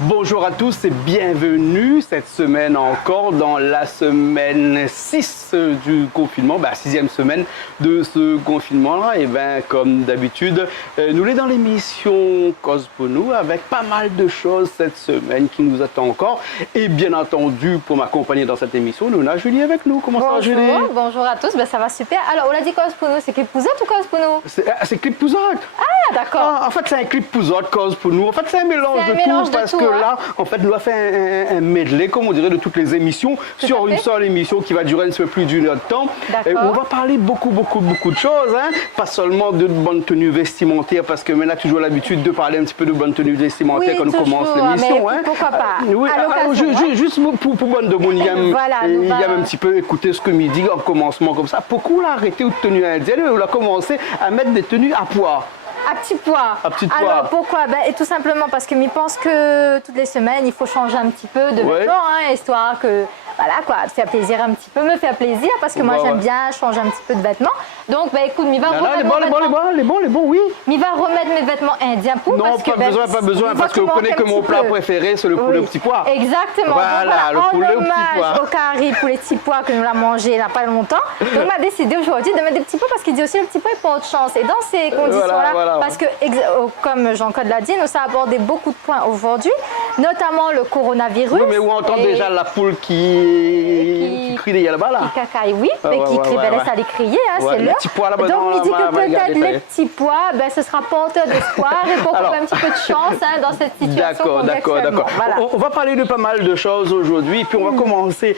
Bonjour à tous et bienvenue cette semaine encore dans la semaine 6 du confinement, 6e semaine de ce confinement-là. Et bien, comme d'habitude, nous sommes dans l'émission Cause pour nous avec pas mal de choses cette semaine qui nous attend encore. Et bien entendu, pour m'accompagner dans cette émission, nous avons Julie avec nous. Comment ça va, Julie? Bonjour à tous, ça va super. Alors, on a dit Cause pour nous, c'est Clip Pouzotte ou Cause pour nous? C'est Clip Pouzotte. Ah, d'accord. En fait, c'est un Clip Pouzotte, Cause pour nous. En fait, c'est un mélange de tout parce que là, en fait, nous avons fait un medley, comme on dirait, de toutes les émissions sur une seule émission qui va durer un peu plus d'une heure de temps. Et on va parler beaucoup de choses, hein. Pas seulement de bonne tenue vestimentaire, parce que maintenant, toujours l'habitude de parler un petit peu de bonne tenue vestimentaire quand on commence l'émission. Hein. Pourquoi pas? Oui, juste pour bonne de bonne, il y a un petit peu écouter ce que me dit en commencement comme ça. Pourquoi on a arrêté de tenue indienne et on a commencé à mettre des tenues à poids? À petit pois. Alors pourquoi? Et tout simplement parce que je pense que toutes les semaines, il faut changer un petit peu de vêtements, hein, histoire que, voilà quoi, faire plaisir un petit peu, me faire plaisir, parce que moi j'aime bien changer un petit peu de vêtements. Donc écoute, il va remettre les bons, oui. Il va remettre mes vêtements indiens pour non, parce que pas besoin, parce que vous connaissez que mon plat préféré, c'est le poulet petit pois. Exactement. Voilà, le poulet au petit pois. Au carré poulet petit pois que nous l'avons mangé il n'y a pas longtemps. Donc on a décidé aujourd'hui de mettre des petits pois parce qu'il dit aussi le petit pois il porte chance. Et dans ces conditions-là, parce que comme Jean-Claude l'a dit, nous avons abordé beaucoup de points aujourd'hui, notamment le coronavirus. Oui, mais on entend déjà la poule qui crie là-bas là. Qui cacaille, oui, mais qui crie, ça allait crier, hein, c'est l'heure. Donc il dit que peut-être les petits pois, ce sera porteur d'espoir et pour un petit peu de chance dans cette situation. D'accord. Voilà. On va parler de pas mal de choses aujourd'hui, puis on va commencer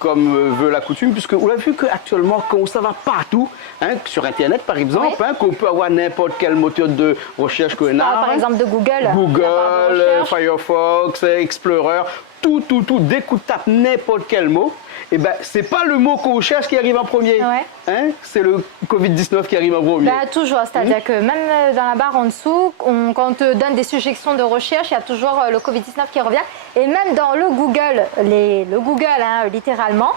comme veut la coutume, puisque on a vu qu'actuellement, quand ça va partout, hein, sur Internet par exemple, hein, qu'on peut avoir n'importe quel moteur de recherche qu'on a. Par exemple de Google. Firefox, Explorer, tout. Dès qu'on tape n'importe quel mot, c'est pas le mot qu'on cherche qui arrive en premier. Hein? C'est le Covid-19 qui arrive en premier. Toujours, c'est-à-dire que même dans la barre en dessous, quand on te donne des suggestions de recherche, il y a toujours le Covid-19 qui revient. Et même dans le Google, hein, littéralement,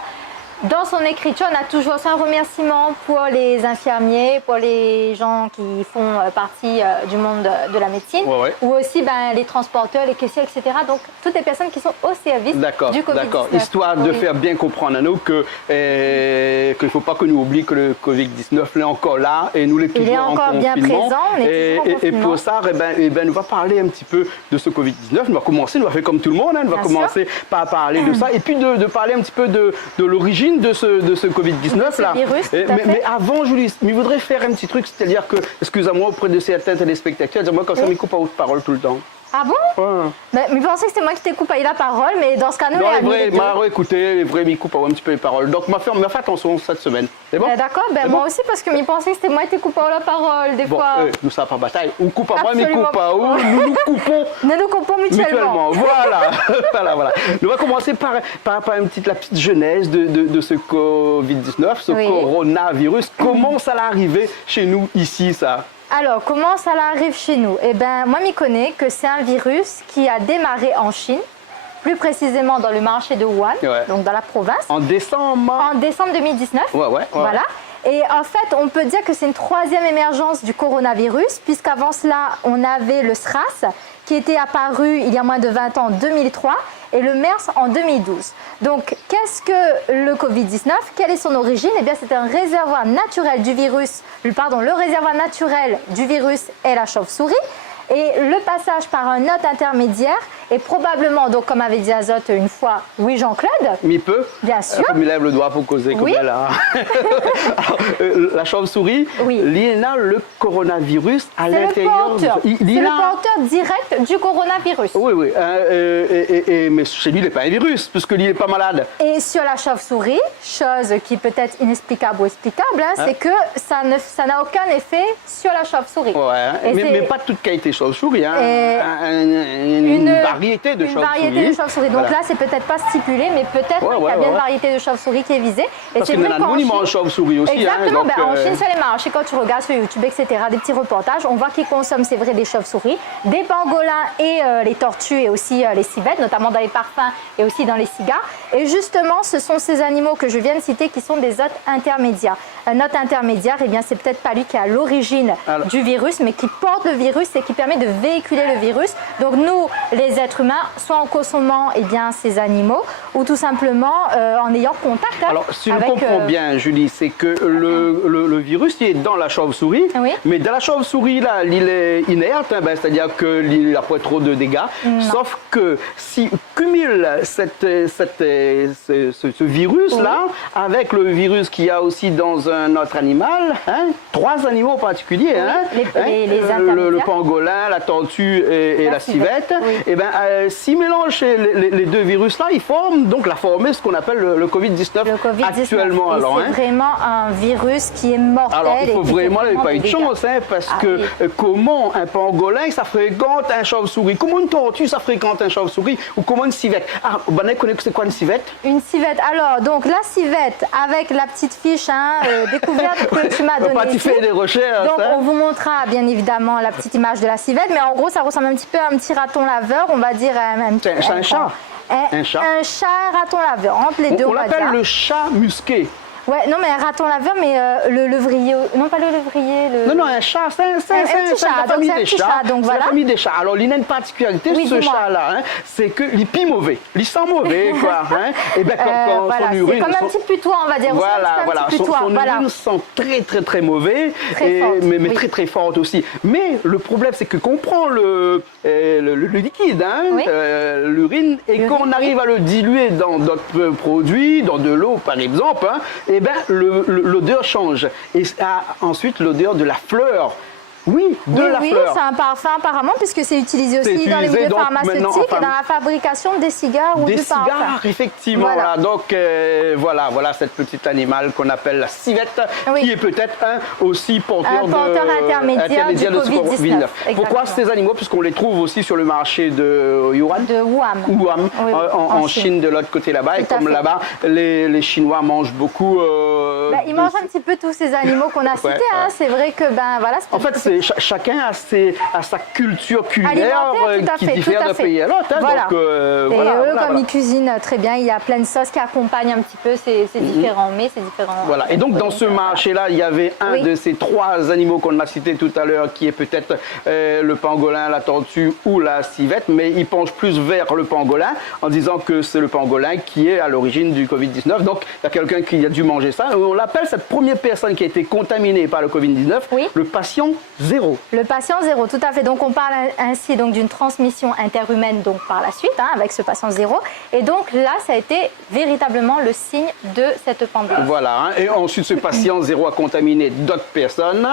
dans son écriture, on a toujours un remerciement pour les infirmiers, pour les gens qui font partie du monde de la médecine, ou aussi les transporteurs, les caissiers, etc. Donc, toutes les personnes qui sont au service du Covid-19. D'accord. Histoire de faire bien comprendre à nous qu'il ne faut pas que nous oublions que le Covid-19 est encore là et nous l'est toujours en confinement. Il est encore bien présent, et pour ça, nous va parler un petit peu de ce Covid-19. Nous va commencer, nous va faire comme tout le monde, hein, nous va commencer par parler de ça et puis de parler un petit peu de l'origine de ce Covid-19 là. Mais avant, Julie, je voudrais faire un petit truc, c'est-à-dire que, excusez-moi auprès de certains téléspectateurs, dis-moi comme ça, je coupe à haute parole tout le temps. Ah bon? Mais je pensais que c'était moi qui t'ai coupé la parole, mais dans ce cas, nous, écoutez, les vrais, ils coupent un petit peu les paroles. Donc, m'a fait attention cette semaine. C'est bon? D'accord, moi aussi, parce que je pensais que c'était moi qui t'ai coupé la parole, des fois. Nous, ça pas bataille. On coupe à moi, mais coupe à où. Nous coupons. Nous nous coupons mutuellement. Voilà. Nous allons commencer par la petite genèse de ce Covid-19, ce coronavirus. Comment ça l'est arrivé chez nous, ici, ça? Alors, comment ça arrive chez nous? Moi, je connais que c'est un virus qui a démarré en Chine, plus précisément dans le marché de Wuhan, donc dans la province. En décembre 2019. Voilà. Et en fait, on peut dire que c'est une troisième émergence du coronavirus, puisqu'avant cela, on avait le SRAS, qui était apparu il y a moins de 20 ans, en 2003, et le MERS en 2012. Donc, qu'est-ce que le Covid-19? Quelle est son origine? C'est un réservoir naturel du virus. Le réservoir naturel du virus est la chauve-souris. Et le passage par un hôte intermédiaire est probablement, donc comme avait dit Azote une fois, oui Jean-Claude. Mais peut. Bien sûr. Comme il lève le doigt pour causer comme elle a. Alors, la chauve-souris, il a le coronavirus à l'intérieur. C'est le porteur direct du coronavirus. Oui. Mais chez lui, il n'est pas un virus, puisque lui, il n'est pas malade. Et sur la chauve-souris, chose qui peut être inexplicable ou explicable, c'est que ça n'a aucun effet sur la chauve-souris. Mais pas de toute qualité chauve-souris, hein. Une variété de chauve-souris. Donc là, c'est peut-être pas stipulé, mais peut-être qu'il y a bien une variété de chauve-souris qui est visée. Et parce que nous mangent chauve-souris aussi. Exactement. Hein, en Chine, sur les marchés, quand tu regardes sur YouTube, etc., des petits reportages, on voit qu'ils consomment, c'est vrai, des chauves-souris, des pangolins et les tortues et aussi les civettes, notamment dans les parfums et aussi dans les cigares. Et justement, ce sont ces animaux que je viens de citer qui sont des hôtes intermédiaires. notre intermédiaire, eh bien, c'est peut-être pas lui qui est à l'origine du virus, mais qui porte le virus et qui permet de véhiculer le virus. Donc nous, les êtres humains, soit en consommant eh bien, ces animaux, ou tout simplement en ayant contact Alors, si avec, je comprends bien, Julie, c'est que le virus il est dans la chauve-souris, oui. mais dans la chauve-souris, là, il est inerte, hein, c'est-à-dire qu'il n'a pas trop de dégâts. Sauf que si on cumule ce virus-là avec le virus qu'il y a aussi dans un autre animal, hein, 3 animaux en particulier, oui. hein, le pangolin, la tortue et la civette, oui. et ben, s'ils mélangent les 2 virus-là, ils forment donc ce qu'on appelle le Covid-19 actuellement. Et c'est vraiment un virus qui est mortel. Alors, il faut vraiment pas une chance, hein, parce que oui. Comment un pangolin, ça fréquente un chauve-souris? Comment une tortue, ça fréquente un chauve-souris? Ou comment une civette? Ah, Bonnet connaît que c'est quoi une civette? Une civette. Alors, donc la civette, avec la petite fiche découverte que tu m'as donnée ici. Fait des recherches. Donc, hein? on vous montrera bien évidemment la petite image de la civette, mais en gros, ça ressemble un petit peu à un petit raton laveur, on va dire C'est un chat. Un chat, un raton laveur, entre les deux. On l'appelle le chat musqué. Ouais, non, mais un raton laveur, mais le lévrier. Non, pas le lévrier. Non, un chat, c'est la famille des chats. Donc voilà. La famille des chats. Alors, il y a une particularité, ce chat-là, hein, c'est qu'il pis mauvais. Il sent mauvais, quoi. Hein. Et bien, quand voilà, son urine. C'est comme un petit putois, on va dire. Voilà. Son urine sent très mauvais, mais très forte aussi. Mais le problème, c'est que qu'on prend le liquide, hein, l'urine, et qu'on arrive à le diluer dans d'autres produits, dans de l'eau, par exemple, hein, eh bien, l'odeur change. Et ensuite, l'odeur de la fleur. Oui, la fleur. C'est un parfum apparemment, puisque c'est utilisé aussi dans les milieux pharmaceutiques et dans la fabrication des cigares ou du parfum. Des cigares, effectivement. Voilà. Donc, voilà cet petit animal qu'on appelle la civette, qui est peut-être aussi porteur intermédiaire du Covid-19. Pourquoi ces animaux? Puisqu'on les trouve aussi sur le marché de Wuhan, en Chine, de l'autre côté là-bas. Et comme là-bas, les Chinois mangent beaucoup... ils mangent un petit peu tous ces animaux qu'on a cités. C'est vrai que, en fait, chacun a sa culture culinaire qui diffère d'un pays à l'autre. Hein, voilà. Donc, comme ils cuisinent très bien, il y a plein de sauces qui accompagnent un petit peu ces différents mets, ces différents... Voilà. Et donc, dans ce marché-là, il y avait un de ces 3 animaux qu'on a cités tout à l'heure, qui est peut-être le pangolin, la tortue ou la civette, mais il penche plus vers le pangolin, en disant que c'est le pangolin qui est à l'origine du Covid-19. Donc, il y a quelqu'un qui a dû manger ça. On l'appelle cette première personne qui a été contaminée par le Covid-19, le patient 0. Le patient 0, tout à fait. Donc on parle ainsi d'une transmission interhumaine donc par la suite, avec ce patient 0. Et donc là, ça a été véritablement le signe de cette pandémie. Voilà. Hein. Et ensuite, ce patient 0 a contaminé d'autres personnes,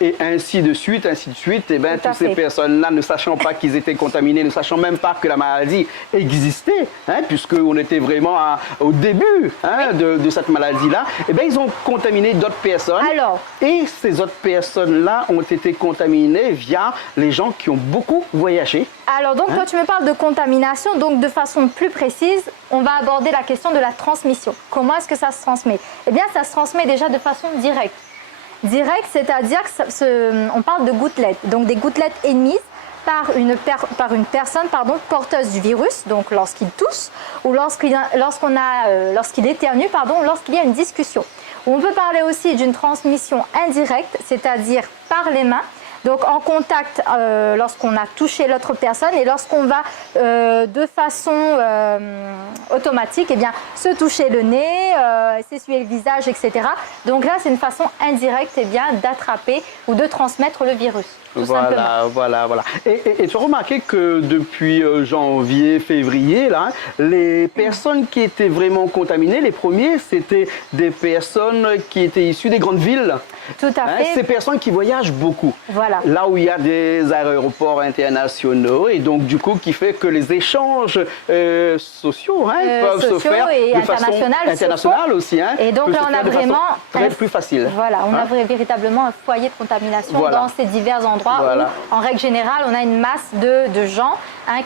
et ainsi de suite. Et bien, toutes ces personnes-là, ne sachant pas qu'ils étaient contaminés, ne sachant même pas que la maladie existait, puisqu'on était vraiment au début de cette maladie-là, et bien, ils ont contaminé d'autres personnes. Et ces autres personnes-là ont été contaminées via les gens qui ont beaucoup voyagé. Alors donc, toi, tu me parles de contamination, donc de façon plus précise, on va aborder la question de la transmission. Comment est-ce que ça se transmet? Eh bien, ça se transmet déjà de façon directe. Directe, c'est-à-dire qu'on parle de gouttelettes, donc des gouttelettes émises par une personne porteuse du virus, donc lorsqu'il tousse ou lorsqu'il éternue, lorsqu'il y a une discussion. On peut parler aussi d'une transmission indirecte, c'est-à-dire par les mains, donc en contact lorsqu'on a touché l'autre personne et lorsqu'on va de façon automatique se toucher le nez, s'essuyer le visage, etc. Donc là, c'est une façon indirecte d'attraper ou de transmettre le virus. Voilà. Et tu as remarqué que depuis janvier, février, là, les personnes qui étaient vraiment contaminées, les premiers, c'était des personnes qui étaient issues des grandes villes. Tout à fait. Ces personnes qui voyagent beaucoup. Voilà. Là où il y a des aéroports internationaux et donc du coup qui fait que les échanges sociaux peuvent se faire de façon internationale aussi. Et donc là, on a vraiment plus facile. Voilà, on a véritablement un foyer de contamination dans ces divers endroits où, en règle générale, on a une masse de gens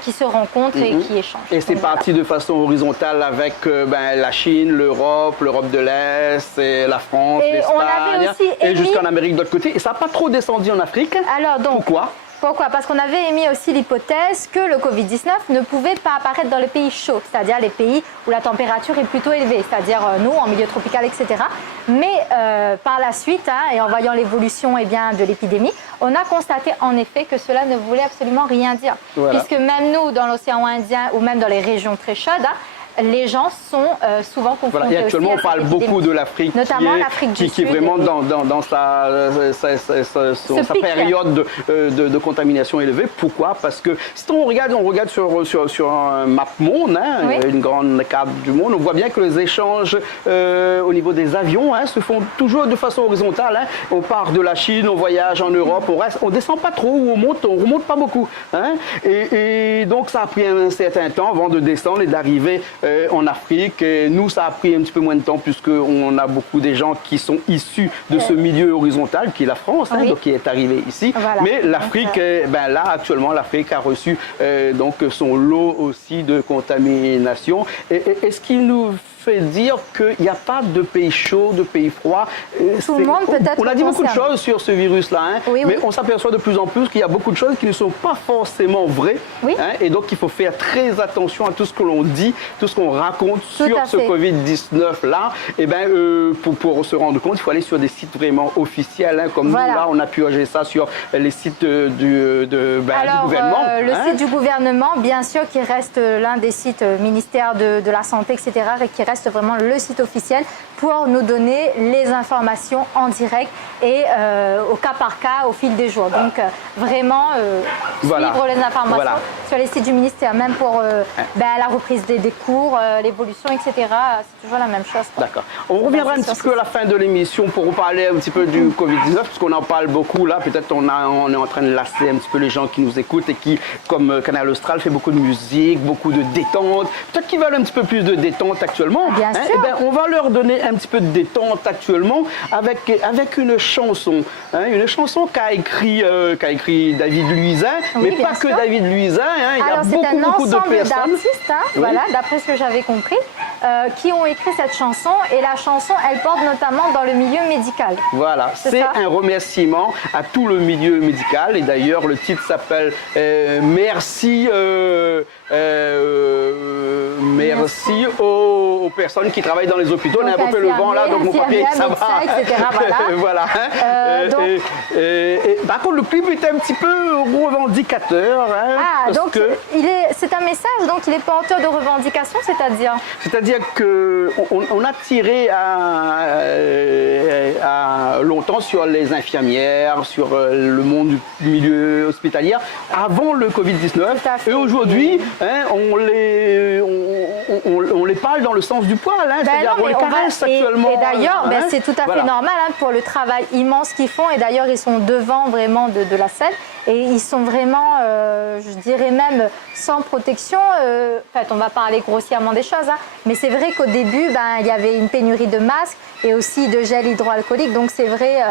qui se rencontrent et qui échangent. Et c'est parti de façon horizontale avec la Chine, l'Europe de l'Est, et la France, l'Espagne, et jusqu'en Amérique de l'autre côté. Et ça n'a pas trop descendu en Afrique. Alors donc, pourquoi? Pourquoi? Parce qu'on avait émis aussi l'hypothèse que le Covid-19 ne pouvait pas apparaître dans les pays chauds, c'est-à-dire les pays où la température est plutôt élevée, c'est-à-dire nous, en milieu tropical, etc. Mais par la suite, et en voyant l'évolution de l'épidémie, on a constaté en effet que cela ne voulait absolument rien dire. Voilà. Puisque même nous, dans l'océan Indien ou même dans les régions très chaudes, les gens sont souvent confrontés. Voilà. Et actuellement, on parle beaucoup de l'Afrique, notamment l'Afrique du Sud, qui est vraiment dans sa période de contamination élevée. Pourquoi? Parce que si on regarde sur un map monde, une grande carte du monde, on voit bien que les échanges au niveau des avions se font toujours de façon horizontale. On part de la Chine, on voyage en Europe, on descend pas trop, on remonte pas beaucoup. Et donc ça a pris un certain temps avant de descendre et d'arriver en Afrique. Et nous, ça a pris un petit peu moins de temps puisqu'on a beaucoup de gens qui sont issus de ce milieu horizontal qui est la France, donc qui est arrivé ici. Voilà. Mais l'Afrique, là, actuellement, l'Afrique a reçu donc son lot aussi de contamination. Et ce qui nous fait dire qu'il n'y a pas de pays chaud, de pays froid. Tout le monde peut-être. On a dit beaucoup de choses sur ce virus-là, mais on s'aperçoit de plus en plus qu'il y a beaucoup de choses qui ne sont pas forcément vraies. Et donc, il faut faire très attention à tout ce que l'on dit, tout ce qu'on raconte sur ce Covid-19-là. Et pour se rendre compte, il faut aller sur des sites vraiment officiels, comme nous, là, on a purgé ça sur les sites du gouvernement. Le site du gouvernement, bien sûr, qui reste l'un des sites ministère de la Santé, etc., et qui reste vraiment le site officiel pour nous donner les informations en direct et au cas par cas au fil des jours. Donc vraiment suivre les informations sur les sites du ministère, même pour la reprise des cours, l'évolution, etc. C'est toujours la même chose. D'accord. On reviendra un petit peu à la fin de l'émission pour vous parler un petit peu du Covid-19, parce qu'on en parle beaucoup là. Peut-être on est en train de lasser un petit peu les gens qui nous écoutent et qui, comme Canal Austral, fait beaucoup de musique, beaucoup de détente. Peut-être qu'ils veulent un petit peu plus de détente actuellement. Bien sûr. On va leur donner un petit peu de détente actuellement avec une chanson. Une chanson qu'a écrit David Luisin, mais pas que David Luisin. Il y a beaucoup de personnes. D'artistes, voilà, d'après ce que j'avais compris, qui ont écrit cette chanson. Et la chanson, elle porte notamment dans le milieu médical. Voilà, c'est un remerciement à tout le milieu médical. Et d'ailleurs, le titre s'appelle Merci. Merci aux personnes qui travaillent dans les hôpitaux. On a un peu le vent là, donc mon papier, ça va. Etc., voilà. Par contre, le clip est un petit peu revendicateur. Donc c'est un message, donc il est porteur de revendications, c'est-à-dire? C'est-à-dire qu'on a tiré longtemps sur les infirmières, sur le monde du milieu hospitalier avant le Covid-19. Et aujourd'hui, on les parle dans le sens du poil, c'est-à-dire on les caresse actuellement. Et d'ailleurs, c'est tout à fait normal pour le travail immense qu'ils font. Et d'ailleurs, ils sont devant vraiment de la scène. Et ils sont vraiment, je dirais même, sans protection. En fait, on va parler grossièrement des choses. Mais c'est vrai qu'au début, il y avait une pénurie de masques et aussi de gel hydroalcoolique. Donc c'est vrai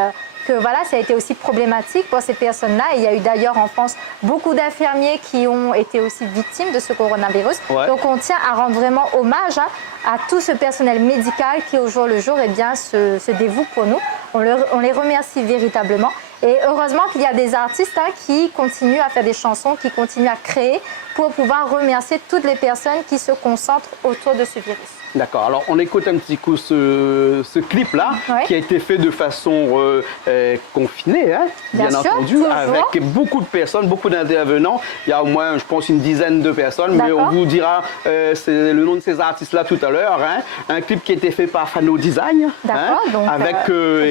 que ça a été aussi problématique pour ces personnes-là. Et il y a eu d'ailleurs en France beaucoup d'infirmiers qui ont été aussi victimes de ce coronavirus. Donc on tient à rendre vraiment hommage à tout ce personnel médical qui au jour le jour se dévoue pour nous. On les remercie véritablement. Et heureusement qu'il y a des artistes qui continuent à faire des chansons, qui continuent à créer pour pouvoir remercier toutes les personnes qui se concentrent autour de ce virus. D'accord, alors on écoute un petit coup ce clip-là, qui a été fait de façon confinée, bien entendu, avec beaucoup de personnes, beaucoup d'intervenants. Il y a au moins, je pense, une dizaine de personnes, mais on vous dira le nom de ces artistes-là tout à l'heure. Un clip qui a été fait par Fano Design, avec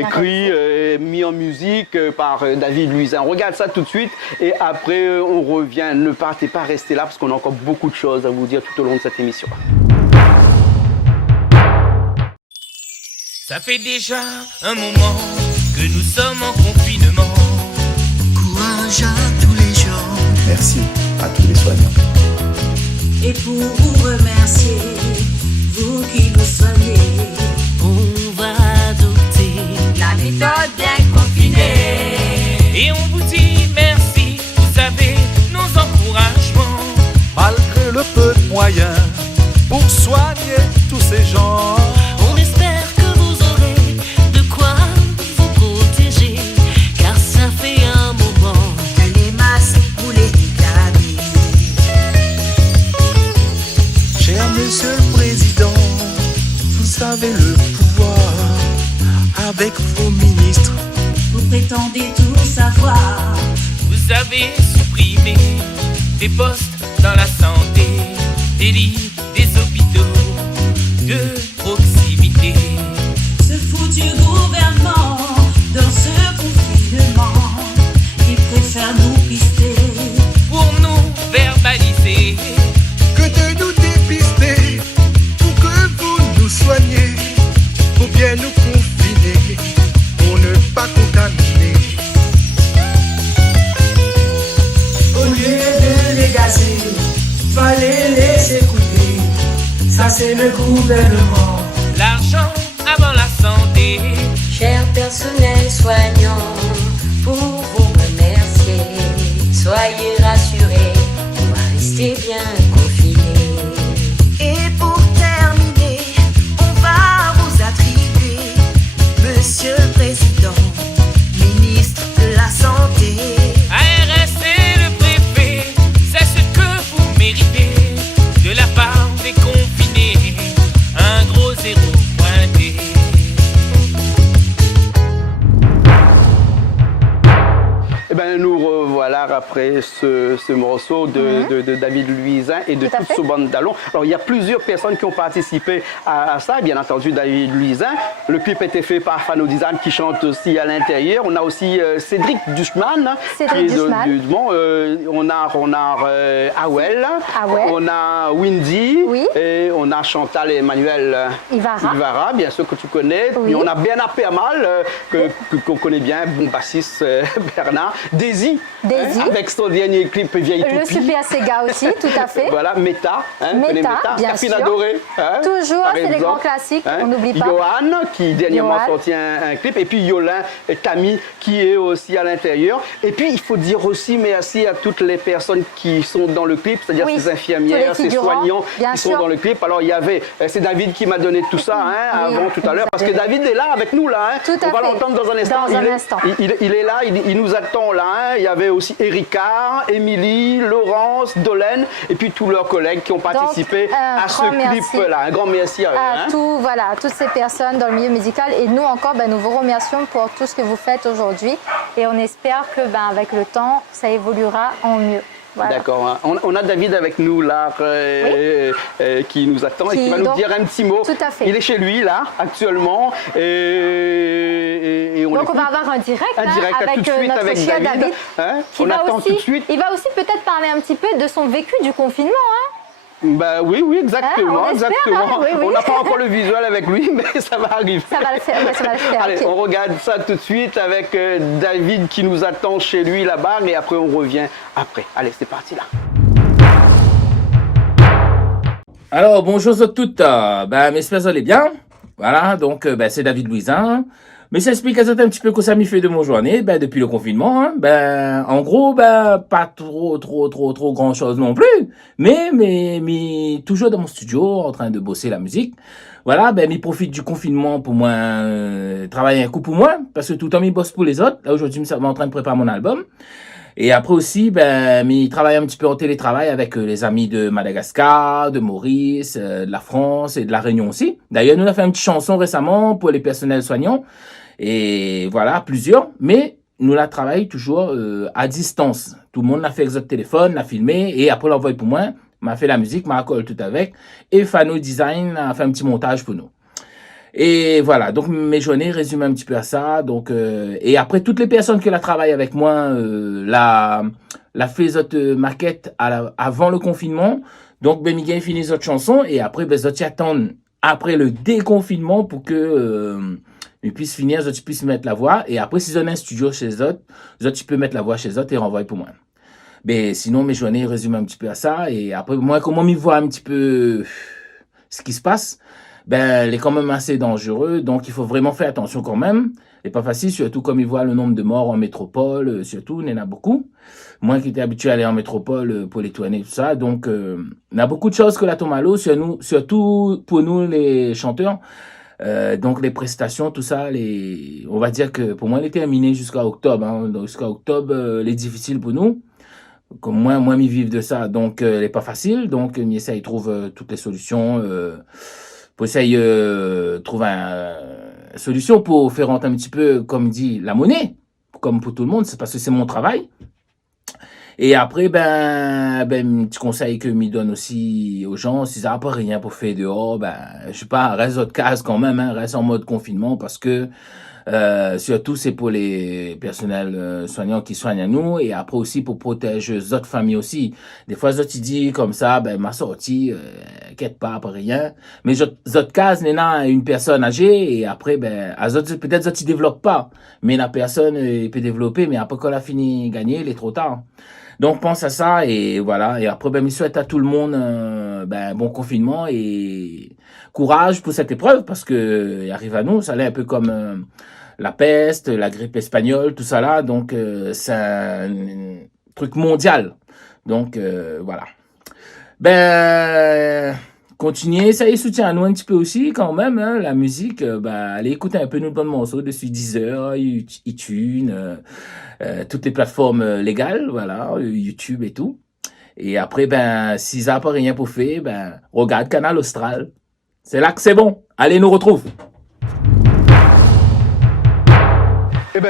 écrit, mis en musique par David Luisin. On regarde ça tout de suite et après on revient. Ne partez pas, restez là parce qu'on a encore beaucoup de choses à vous dire tout au long de cette émission. Ça fait déjà un moment que nous sommes en confinement. Courage à tous les gens. Merci à tous les soignants. Et pour vous remercier, vous qui nous soignez, on va adopter la méthode bien confinée. Et on vous dit merci, vous avez nos encouragements. Malgré le peu de moyens pour soigner tous ces gens, on espère que vous aurez de quoi vous protéger, car ça fait un moment que les masques souhaitez tout savoir. Vous avez supprimé des postes dans la santé, des lits, des hôpitaux de proximité. Ce foutu gouvernement, dans ce confinement, il préfère nous pister. Pour nous verbaliser Que de nous dépister pour que vous nous soigniez, pour bien nous confiner, pour ne pas contaminer. Au lieu de les gazer, fallait les écouter. Ça c'est le gouvernement. l'argent avant la santé. Cher personnel soignant, pour vous remercier, soyez rassurés, on va rester bien confinés. Et pour terminer, on va vous attribuer, Monsieur le Président, ministre de la Santé. ARS et le préfet, c'est ce que vous méritez de la part des confinés. Un gros zéro pointé. Eh ben, nous revoilà après ce morceau de David Luisin et de Tout à toute fait. sa bande d'allons. Alors, il y a plusieurs personnes qui ont participé à ça. Bien entendu, David Luisin. Le clip a été fait par Fano Design qui chante aussi à l'intérieur. On a aussi Cédric Duchman. Cédric qui est Duchman. du Mans. On a Awel. Awel. On a Windy. Oui. Et on a Chantal et Emmanuel Ivara. bien sûr, que tu connais. Oui. Puis on a Bernard Permal, qu'on connaît bien, bon bassiste Bernard. Daisy, Daisy. avec son dernier clip Vieille Le Toupie. Super Sega aussi, tout à fait. Voilà, Meta, Meta, connais bien Capine sûr. Adorée, Toujours, par c'est des exemple, grands classiques, on n'oublie pas. Johan, qui dernièrement a Johan. sorti un clip, et puis Yolin et Camille, qui est aussi à l'intérieur. Et puis, il faut dire aussi merci à toutes les personnes qui sont dans le clip, c'est-à-dire Oui, ces infirmières, tous les ces figurants, soignants bien qui sûr. sont dans le clip. Alors, il y avait, c'est David qui m'a donné tout ça Oui, avant tout à l'heure, parce que David. David est là avec nous, là. Tout à on va fait. l'entendre dans un instant. Dans un instant. Il est là, il nous attend là. Il y avait aussi Erika, Émilie, Laurence, Dolène, et puis tous leurs collègues qui ont participé un à ce grand merci clip-là. Un grand merci à eux. À hein. voilà, toutes ces personnes dans le milieu musical. Et nous encore, nous vous remercions pour tout ce que vous faites aujourd'hui. Et on espère que avec le temps, ça évoluera en mieux. Voilà. D'accord. Hein. On a David avec nous là, qui nous attend et qui va nous dire un petit mot. Tout à fait. Il est chez lui là, actuellement. Et on Donc on l'écoute. va avoir un direct, Un direct, à avec tout de suite notre avec cher David. David. Hein, qui on va attend aussi, tout de suite. Il va aussi peut-être parler un petit peu de son vécu du confinement. Hein. Bah oui, exactement, on espère, exactement. hein, oui, oui. On n'a pas encore le visuel avec lui, mais ça va arriver. Ça va le faire, ouais, ça va le faire. Allez, ok. on regarde ça tout de suite avec David qui nous attend chez lui là-bas et après on revient après. Allez, c'est parti là. Alors, bonjour à toutes. J'espère que vous allez bien. Voilà, donc c'est David Luisin. Mais ça explique à un petit peu que ça m'y fait de mon journée, depuis le confinement. Hein. En gros, pas trop grand chose non plus. Mais toujours dans mon studio, en train de bosser la musique. Voilà, m'y profite du confinement pour moi travailler un coup pour moi, parce que tout le temps m'y bosse pour les autres. Là aujourd'hui, je suis en train de préparer mon album. Et après aussi, m'y travaille un petit peu en télétravail avec les amis de Madagascar, de Maurice, de la France et de la Réunion aussi. D'ailleurs, nous on a fait une petite chanson récemment pour les personnels soignants. Et voilà, plusieurs. Mais nous la travaillons toujours à distance. Tout le monde l'a fait avec notre téléphone, l'a filmé et après l'envoie pour moi. M'a fait la musique, m'a collé tout avec. Et Fano Design a fait un petit montage pour nous. Et voilà, donc mes journées résument un petit peu à ça. Donc et après toutes les personnes qui la travaillent avec moi, la fait cette maquette avant le confinement. Donc Miguel finit cette chanson et après ils attendent après le déconfinement pour que ils puissent finir, ils puissent mettre la voix et après s'ils ont un studio chez eux, ils peuvent mettre la voix chez eux et renvoyer pour moi. Mais sinon mes journées résument un petit peu à ça et après moi comment m'y voit un petit peu ce qui se passe. Elle est quand même assez dangereux, donc il faut vraiment faire attention quand même. C'est pas facile, surtout comme ils voient le nombre de morts en métropole, surtout, il y en a beaucoup. Moi qui étais habitué à aller en métropole pour les tourner, tout ça, donc il y a beaucoup de choses que la tombe à l'eau, surtout pour nous les chanteurs. Donc les prestations, tout ça, on va dire que pour moi, elle est terminée jusqu'à octobre. Hein. Jusqu'à octobre, elle est difficile pour nous. Comme moi, m'y vivre de ça, donc elle est pas facile. Donc, essaye de trouver toutes les solutions. Pour essayer de trouver une solution pour faire rentrer un petit peu, comme dit, la monnaie. comme pour tout le monde, c'est parce que c'est mon travail. Et après, petit conseil que me donne aussi aux gens, s'ils n'ont pas rien pour faire dehors, je sais pas, reste votre case quand même, hein, reste en mode confinement parce que surtout c'est pour les personnels soignants qui soignent à nous et après aussi pour protéger les autres familles aussi. Des fois, les autres ils disent comme ça, ma sortie, inquiète pas, pas rien. Mais les autres cases, n'est une personne âgée et après, peut-être les autres ils développent pas. Mais la personne peut développer, mais après quand elle a fini de gagner, il est trop tard. Donc, pense à ça et voilà. Et après, je souhaite à tout le monde bon confinement et courage pour cette épreuve parce que il arrive à nous. Ça l'est un peu comme la peste, la grippe espagnole, tout ça là. Donc, c'est un truc mondial. Donc, voilà. Continuez, ça y est, soutien à nous un petit peu aussi quand même. Hein, la musique, allez écouter un peu nos bonnes morceaux dessus Deezer, iTunes, toutes les plateformes légales, voilà, YouTube et tout. Et après, si ça n'a pas rien pour faire, regarde Canal Austral. C'est là que c'est bon. Allez, nous retrouve.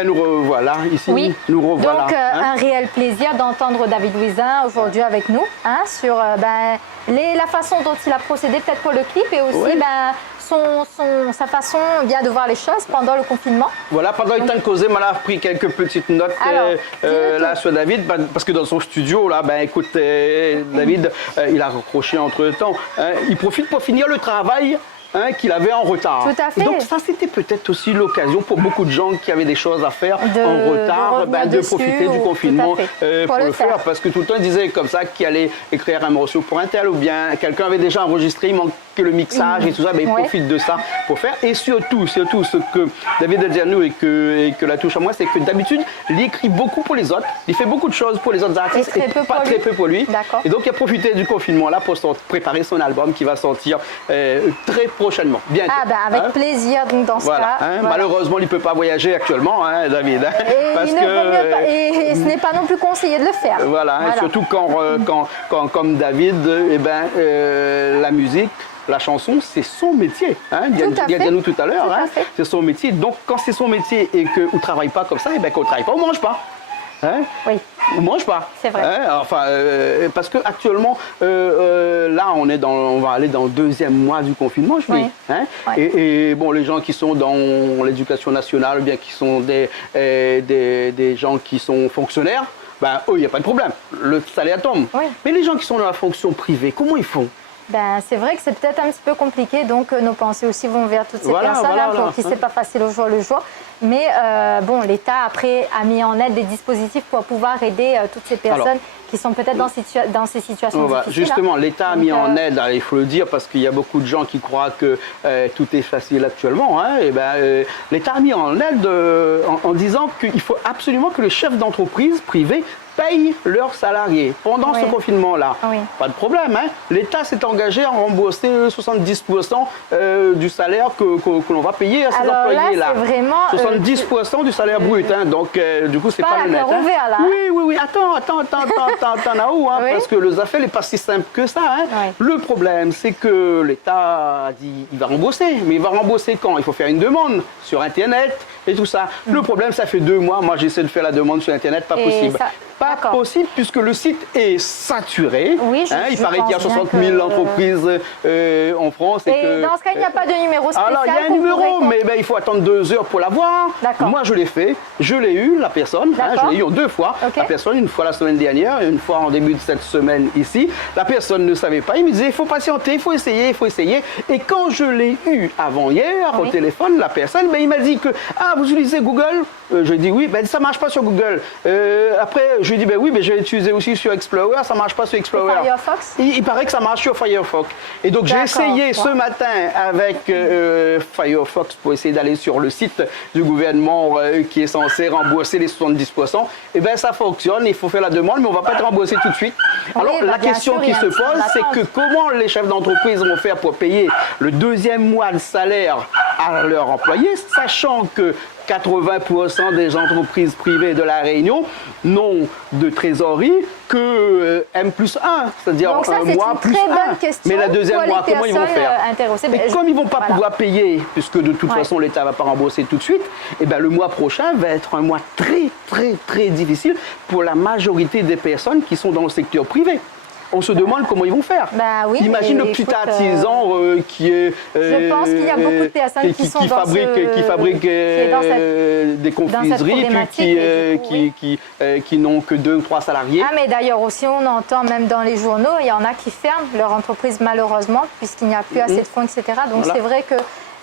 Nous revoilà ici. Oui. Nous revoilà. Donc, un réel plaisir d'entendre David Louisin aujourd'hui avec nous sur la façon dont il a procédé peut-être pour le clip et aussi sa façon bien de voir les choses pendant le confinement. Voilà, pendant le temps de causer, moi, j'ai pris quelques petites notes là sur David, parce que dans son studio, là, écoute, David, il a raccroché entre-temps. Il profite pour finir le travail qu'il avait en retard. Tout à fait. Donc ça, c'était peut-être aussi l'occasion pour beaucoup de gens qui avaient des choses à faire en retard, de profiter du confinement pour le faire. Parce que tout le temps, il disait comme ça qu'il allait écrire un morceau pour un tel ou bien quelqu'un avait déjà enregistré, il manquait le mixage et tout ça, il profite de ça pour faire. Et surtout, ce que David a dit à nous et que la touche à moi, c'est que d'habitude, il écrit beaucoup pour les autres, il fait beaucoup de choses pour les autres artistes et pas très peu pour lui. Et donc, il a profité du confinement là pour préparer son album qui va sortir très prochainement. Bientôt. Avec plaisir, donc dans ce cas. Malheureusement, il ne peut pas voyager actuellement, David. Parce et ce n'est pas non plus conseillé de le faire. Voilà. Surtout quand comme David, la musique, la chanson, c'est son métier. Il y a nous tout à l'heure. C'est son métier. Donc, quand c'est son métier et qu'on ne travaille pas comme ça, qu'on ne travaille pas, on ne mange pas. Oui. On mange pas. C'est vrai. Parce que actuellement, là, on va aller dans le 2e mois du confinement, je dis. Et bon, les gens qui sont dans l'éducation nationale, ou bien qui sont des gens qui sont fonctionnaires, eux, il n'y a pas de problème. Le salaire tombe. Oui. Mais les gens qui sont dans la fonction privée, comment ils font? C'est vrai que c'est peut-être un petit peu compliqué, donc nos pensées aussi vont vers toutes ces personnes pour qui c'est pas facile au jour le jour. Mais l'État après a mis en aide des dispositifs pour pouvoir aider toutes ces personnes qui sont peut-être dans ces situations difficiles. Justement, l'État a mis en aide, il faut le dire, parce qu'il y a beaucoup de gens qui croient que tout est facile actuellement. L'État a mis en aide en disant qu'il faut absolument que les chefs d'entreprise privées payent leurs salariés pendant ce confinement-là. Pas de problème. L'État s'est engagé à rembourser 70% du salaire que l'on va payer à ces employés-là. 70% du salaire brut. Donc, du coup, c'est pas le net. Oui. Attends, Naou, parce que les affaires n'est pas si simple que ça. Le problème, c'est que l'État a dit qu'il va rembourser. Mais il va rembourser quand? Il faut faire une demande sur Internet et tout ça. Le problème, ça fait 2 mois. Moi, j'essaie de faire la demande sur Internet. Pas possible. Pas possible puisque le site est saturé. Il paraît qu'il y a 60 000 entreprises en France. Et dans ce cas, il n'y a pas de numéro spécial. Alors, il y a un numéro, mais il faut attendre 2 heures pour l'avoir. Moi, je l'ai fait. Je l'ai eu, la personne. Je l'ai eu 2 fois. La personne, une fois la semaine dernière et une fois en début de cette semaine ici. La personne ne savait pas. Il me disait, il faut patienter, il faut essayer, il faut essayer. Et quand je l'ai eu avant-hier au téléphone, la personne, il m'a dit que, vous utilisez Google? Je lui ai dit oui, ça ne marche pas sur Google. Après, je lui ai dit, oui, mais j'ai utilisé aussi sur Explorer, ça ne marche pas sur Explorer. Firefox? Il paraît que ça marche sur Firefox. Et donc, j'ai essayé ce matin avec Firefox pour essayer d'aller sur le site du gouvernement qui est censé rembourser les 70%. Et ça fonctionne, il faut faire la demande, mais on ne va pas être remboursé tout de suite. Alors, la question qui se pose, c'est que comment les chefs d'entreprise vont faire pour payer le 2e mois de salaire à leurs employés, sachant que 80% des entreprises privées de la Réunion n'ont de trésorerie que M+1, c'est-à-dire Donc ça, un mois c'est une plus très bonne 1. question Mais le deuxième pour les mois, comment ils vont personnes, faire intéressées. Et Ben, comme ils ne vont pas voilà. pouvoir payer, puisque de toute Ouais. façon l'État ne va pas rembourser tout de suite, et ben, le mois prochain va être un mois très difficile pour la majorité des personnes qui sont dans le secteur privé. On se demande comment ils vont faire. Bah oui, Imagine mais le petit écoute, artisan qui est. je pense qu'il y a beaucoup de personnes qui sont dans qui fabriquent est dans cette- des confiseries, problématique, et du coup, qui n'ont que 2 ou 3 salariés. Ah, mais d'ailleurs aussi, on entend même dans les journaux, il y en a qui ferment leur entreprise malheureusement, puisqu'il n'y a plus assez de fonds, etc. Donc Voilà. c'est vrai que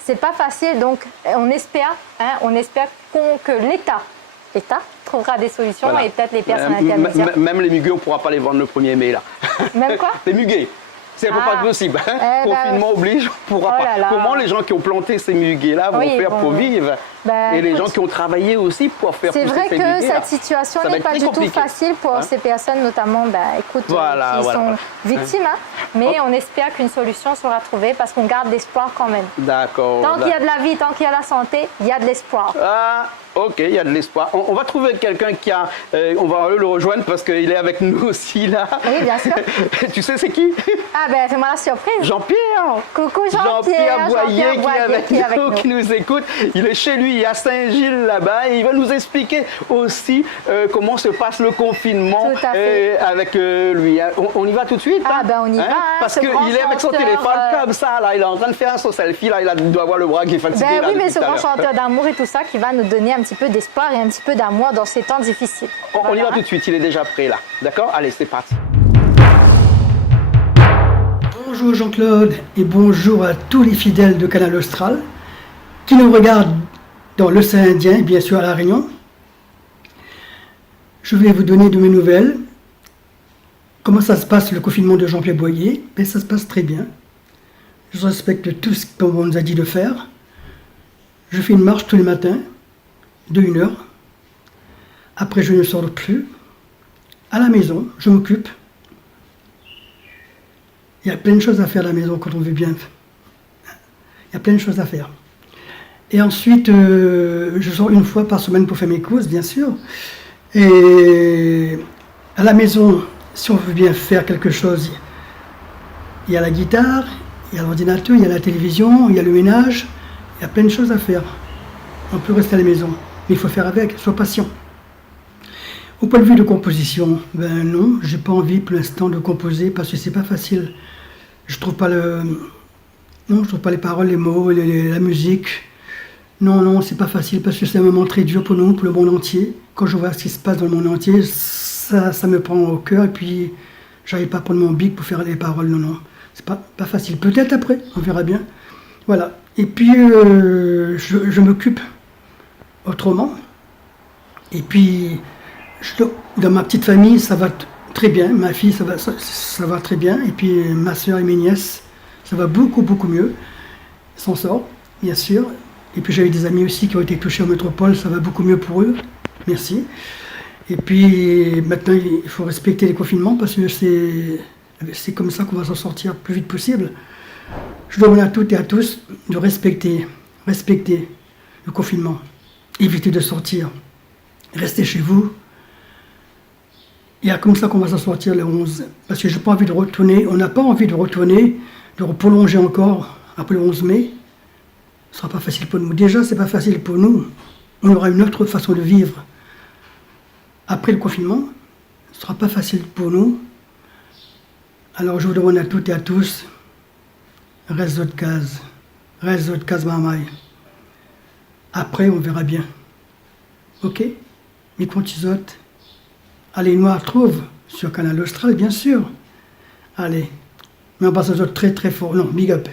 c'est pas facile. Donc on espère que l'État trouvera des solutions Voilà. et peut-être les personnes intermédiaires. Même les muguets, on ne pourra pas les vendre le 1er mai là. Même quoi? Les muguets. C'est Ah. pas possible. Hein. Eh ben, Confinement oblige, on ne pourra oh là pas. là. Comment les gens qui ont planté ces muguets-là vont Oui, faire bon. pour vivre Ben, et les écoute, gens qui ont travaillé aussi pour faire c'est pousser vrai ces que muguets-là. cette situation Ça va n'est être pas très du tout compliqué. facile pour Hein. ces personnes, notamment qui Voilà. sont victimes. Hein. Mais on espère qu'une solution sera trouvée parce qu'on garde l'espoir quand même. D'accord. Tant qu'il y a de la vie, tant qu'il y a la santé, il y a de l'espoir. Ah, ok, il y a de l'espoir. On va trouver quelqu'un qui a... on va le rejoindre parce qu'il est avec nous aussi là. Oui, bien sûr. Tu sais c'est qui? Ah ben fais-moi la surprise. Jean-Pierre. Coucou Jean-Pierre. Boyer Jean-Pierre qui est avec nous, qui nous écoute. Il est chez lui à Saint-Gilles là-bas et il va nous expliquer aussi comment se passe le confinement Tout à fait. avec lui. On y va tout de suite? Ah, ben, on y va, hein, Parce ce qu'il grand est avec son chanteur, téléphone comme ça là. Il est en train de faire son selfie là. Il doit avoir le bras qui est fatigué. Ben là, oui, mais depuis ce tout à grand l'heure. chanteur d'amour et tout ça qui va nous donner un petit peu d'espoir et un petit peu d'amour dans ces temps difficiles. On y va Voilà. tout de suite, il est déjà prêt là. D'accord? Allez, c'est parti. Bonjour Jean-Claude et bonjour à tous les fidèles de Canal Austral qui nous regardent dans l'océan Indien et bien sûr à La Réunion. Je vais vous donner de mes nouvelles. Comment ça se passe le confinement de Jean-Pierre Boyer? Ben, ça se passe très bien. Je respecte tout ce qu'on nous a dit de faire. Je fais une marche tous les matins de 1 heure. Après, je ne sors plus. À la maison, je m'occupe. Il y a plein de choses à faire à la maison quand on veut bien. Il y a plein de choses à faire. Et ensuite, je sors 1 fois par semaine pour faire mes courses, bien sûr. Et à la maison, si on veut bien faire quelque chose, il y a la guitare, il y a l'ordinateur, il y a la télévision, il y a le ménage. Il y a plein de choses à faire. On peut rester à la maison, mais il faut faire avec, sois patient. Au point de vue de composition, ben non, j'ai pas envie pour l'instant de composer parce que c'est pas facile. Je trouve pas je trouve pas les paroles, les mots, la musique. Non, c'est pas facile parce que c'est un moment très dur pour nous, pour le monde entier. Quand je vois ce qui se passe dans le monde entier, ça me prend au cœur et puis j'arrive pas à prendre mon bic pour faire les paroles. Non, c'est pas facile. Peut-être après, on verra bien. Voilà. Et puis je m'occupe autrement. Et puis dans ma petite famille, ça va très bien. Ma fille, ça va très bien. Et puis ma soeur et mes nièces, ça va beaucoup mieux. Ils s'en sortent, bien sûr. Et puis j'ai eu des amis aussi qui ont été touchés en métropole, ça va beaucoup mieux pour eux. Merci. Et puis maintenant, il faut respecter les confinements parce que c'est comme ça qu'on va s'en sortir le plus vite possible. Je demande à toutes et à tous de respecter le confinement. Évitez de sortir. Restez chez vous. Il y a comme ça qu'on va s'en sortir le 11. Parce que j'ai pas envie de retourner, on n'a pas envie de retourner, de prolonger encore après le 11 mai. Ce ne sera pas facile pour nous. Déjà, ce n'est pas facile pour nous. On aura une autre façon de vivre. Après le confinement, ce ne sera pas facile pour nous. Alors je vous demande à toutes et à tous, reste votre case mamaï. Après, on verra bien. Ok? Mais contisote. Allez, Noir trouve sur Canal Austral, bien sûr. Allez. Mais on passe aux autres très fort. Non, big up.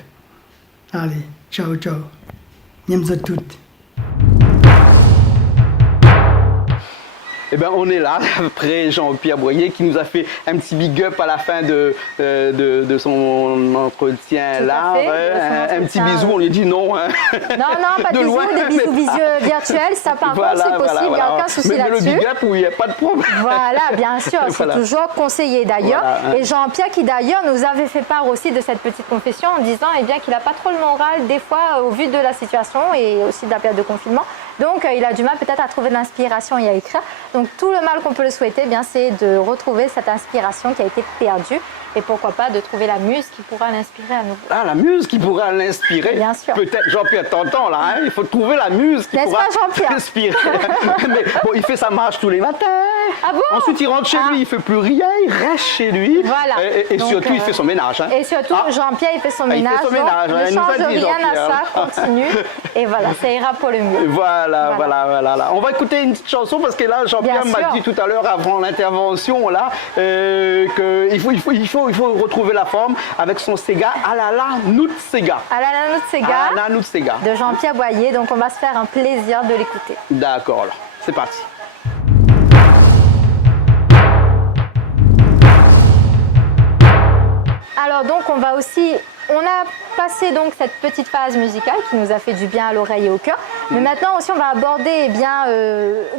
Allez, ciao. N'aime à toutes. Eh bien, on est là, après Jean-Pierre Boyer, qui nous a fait un petit big up à la fin de son entretien Tout là. à fait, Ouais, de son un petit entretien, bisou, on lui dit non. Hein. Non, pas de bisous, loin, des bisous mais- virtuels, ça par contre c'est possible, il n'y a aucun souci mais le là-dessus. big up, oui, il n'y a pas de problème. Voilà, bien sûr, Voilà. c'est toujours conseillé d'ailleurs. Voilà, hein. Et Jean-Pierre qui d'ailleurs nous avait fait part aussi de cette petite confession en disant eh bien, qu'il n'a pas trop le moral des fois au vu de la situation et aussi de la période de confinement. Donc il a du mal peut-être à trouver de l'inspiration et à écrire. Donc tout le mal qu'on peut le souhaiter, eh bien c'est de retrouver cette inspiration qui a été perdue et pourquoi pas de trouver la muse qui pourra l'inspirer à nouveau. Ah, la muse qui pourra l'inspirer. Bien sûr. Peut-être, Jean-Pierre, t'entends là, hein, il faut trouver la muse qui N'est-ce pourra pas, Jean-Pierre? l'inspirer. Mais bon, il fait sa marche tous les matins. Ah bon? Ensuite, il rentre chez lui, il fait plus rien, il reste chez lui. Voilà. Et Donc, surtout, il fait son ménage. Hein. Et surtout, Jean-Pierre, il fait son il fait ménage. son ménage, donc, hein, ne il nous a change dit, rien à Jean-Pierre. ça, continue. Et voilà, ça ira pour le mieux. Voilà. On va écouter une petite chanson parce que là, Jean-Pierre Bien m'a sûr. dit tout à l'heure avant l'intervention là qu'il faut retrouver la forme avec son Sega Alala Nout Sega. Alala Nout Sega Alala Nout Sega. de Jean-Pierre Boyer. Donc on va se faire un plaisir de l'écouter. D'accord, là, c'est parti. Alors donc on a passé donc cette petite phase musicale qui nous a fait du bien à l'oreille et au cœur. Mais maintenant aussi on va aborder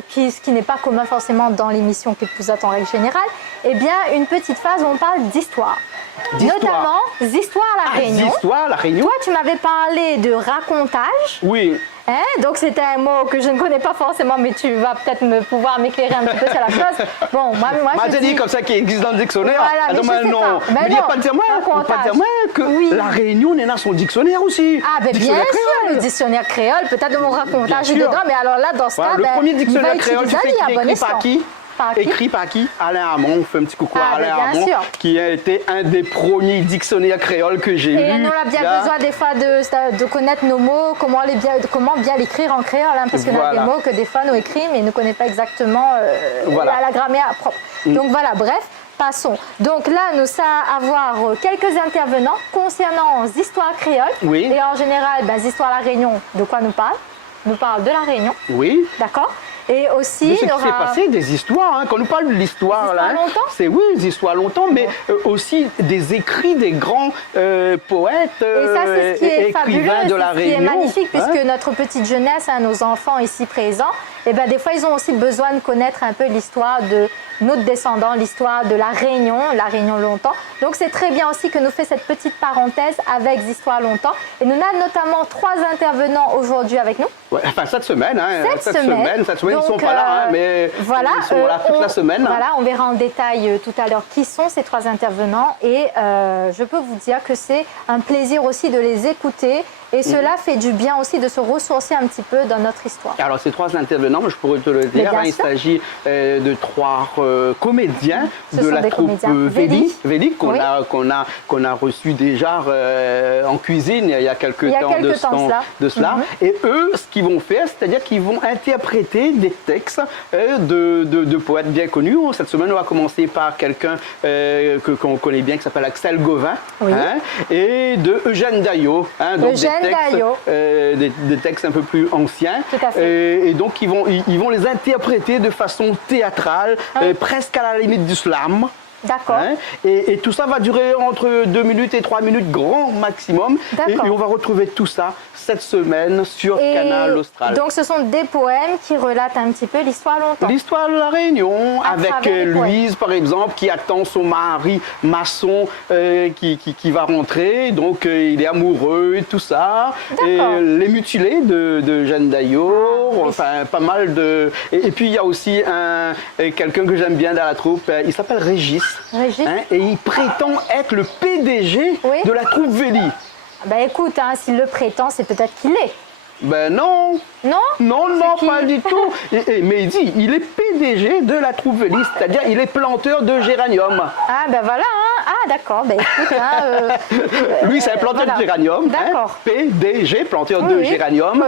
ce qui n'est pas commun forcément dans l'émission Qu'épousate en règle générale, une petite phase où on parle d'histoire. Notamment Z'histoire à la Réunion. Z'histoire à la Réunion. Toi tu m'avais parlé de racontage. Oui. Donc c'était un mot que je ne connais pas forcément, mais tu vas peut-être pouvoir m'éclairer un petit peu sur la chose. Bon, moi je dis comme ça qui existe dans le dictionnaire. Voilà, mais je sais non. pas. Ben Mais il n'y a pas de dire moi que la Réunion n'est dans son dictionnaire aussi. Ah ben bien sûr, le dictionnaire créole, peut-être de mon racontage dedans, mais alors là dans ce cas, le premier dictionnaire créole, tu sais, écrit par qui? Écrit par qui? Alain Hamon. On fait un petit coucou à Alain Hamon, sûr. qui a été un des premiers dictionnaires créoles que j'ai lu. Et nous, on a bien besoin des fois de connaître nos mots, comment bien l'écrire en créole, hein, parce qu'il y a des mots que des fois nous écrivons, mais nous ne connaissons pas exactement la grammaire propre. Donc voilà, bref. Passons. Donc là, nous allons avoir quelques intervenants concernant Z'histoire créole. Oui. Et en général, Z'histoire à la Réunion, de quoi nous parle? Nous parle de la Réunion. Oui. D'accord. Et aussi, de ce qui s'est passé, des histoires. Hein. Quand on nous parle de l'histoire, là, c'est des histoires longtemps, mais aussi des écrits des grands poètes et ça, c'est ce qui est écrivains de la Réunion. C'est ce qui est magnifique, puisque notre petite jeunesse, nos enfants ici présents, des fois, ils ont aussi besoin de connaître un peu l'histoire de notre descendant, l'histoire de la Réunion longtemps. Donc, c'est très bien aussi que nous fait cette petite parenthèse avec Z'histoire longtemps. Et nous avons notamment 3 intervenants aujourd'hui avec nous. Ouais, enfin, cette semaine, cette semaine, donc, ils ne sont pas là, mais voilà, ils sont là toute la semaine. Voilà, on verra en détail tout à l'heure qui sont ces 3 intervenants. Et je peux vous dire que c'est un plaisir aussi de les écouter. Et cela fait du bien aussi de se ressourcer un petit peu dans notre histoire. Alors, ces 3 intervenants, je pourrais te le dire, il s'agit de 3 comédiens de la troupe Véli qu'on a reçu déjà en cuisine il y a quelques temps de cela. Et eux, ce qu'ils vont faire, c'est-à-dire qu'ils vont interpréter des textes de poètes bien connus. Cette semaine, on va commencer par quelqu'un qu'on connaît bien, qui s'appelle Axel Gauvin, et de Eugène Daillot. Donc des textes un peu plus anciens. Tout à fait. Et donc, ils vont les interpréter de façon théâtrale, presque à la limite du slam. D'accord. Et tout ça va durer entre 2 minutes et 3 minutes grand maximum. Et on va retrouver tout ça cette semaine sur Canal Austral. Donc ce sont des poèmes qui relatent un petit peu l'histoire longtemps. L'histoire de la Réunion, avec Louise par exemple, qui attend son mari maçon qui va rentrer. Donc il est amoureux et tout ça. Et les mutilés de Jeanne Daillot, enfin pas mal de... Et puis il y a aussi quelqu'un que j'aime bien dans la troupe, il s'appelle Régis. Et il prétend être le PDG de la troupe Véli. Écoute, s'il le prétend, c'est peut-être qu'il est. Non. Non? Non, pas du tout. Mais il dit, il est PDG de la troupe Véli, c'est-à-dire il est planteur de géranium. Ah voilà. Ah d'accord. Écoute, lui c'est un planteur de géranium. D'accord. PDG, planteur de géranium.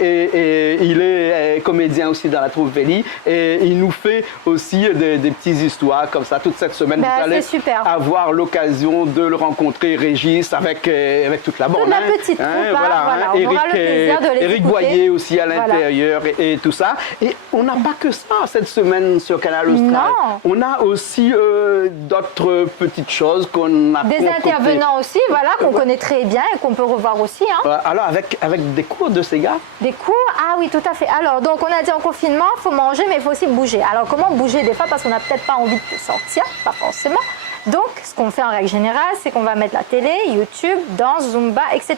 Et il est comédien aussi dans la troupe Véli. Et il nous fait aussi des petites histoires comme ça toute cette semaine. Vous allez avoir l'occasion de le rencontrer, Régis, avec toute la bande. Toute la petite troupe. Éric Boyer aussi à l'intérieur et tout ça. Et on n'a pas que ça cette semaine sur Canal Austral. Non. On a aussi d'autres petites choses qu'on a des intervenants aussi, qu'on connaît très bien et qu'on peut revoir aussi. Alors avec des cours de Sega. Des cours? Ah oui, tout à fait. Alors donc on a dit en confinement, il faut manger mais il faut aussi bouger. Alors comment bouger des fois parce qu'on n'a peut-être pas envie de sortir, pas forcément. Donc ce qu'on fait en règle générale, c'est qu'on va mettre la télé, YouTube, danse, Zumba, etc.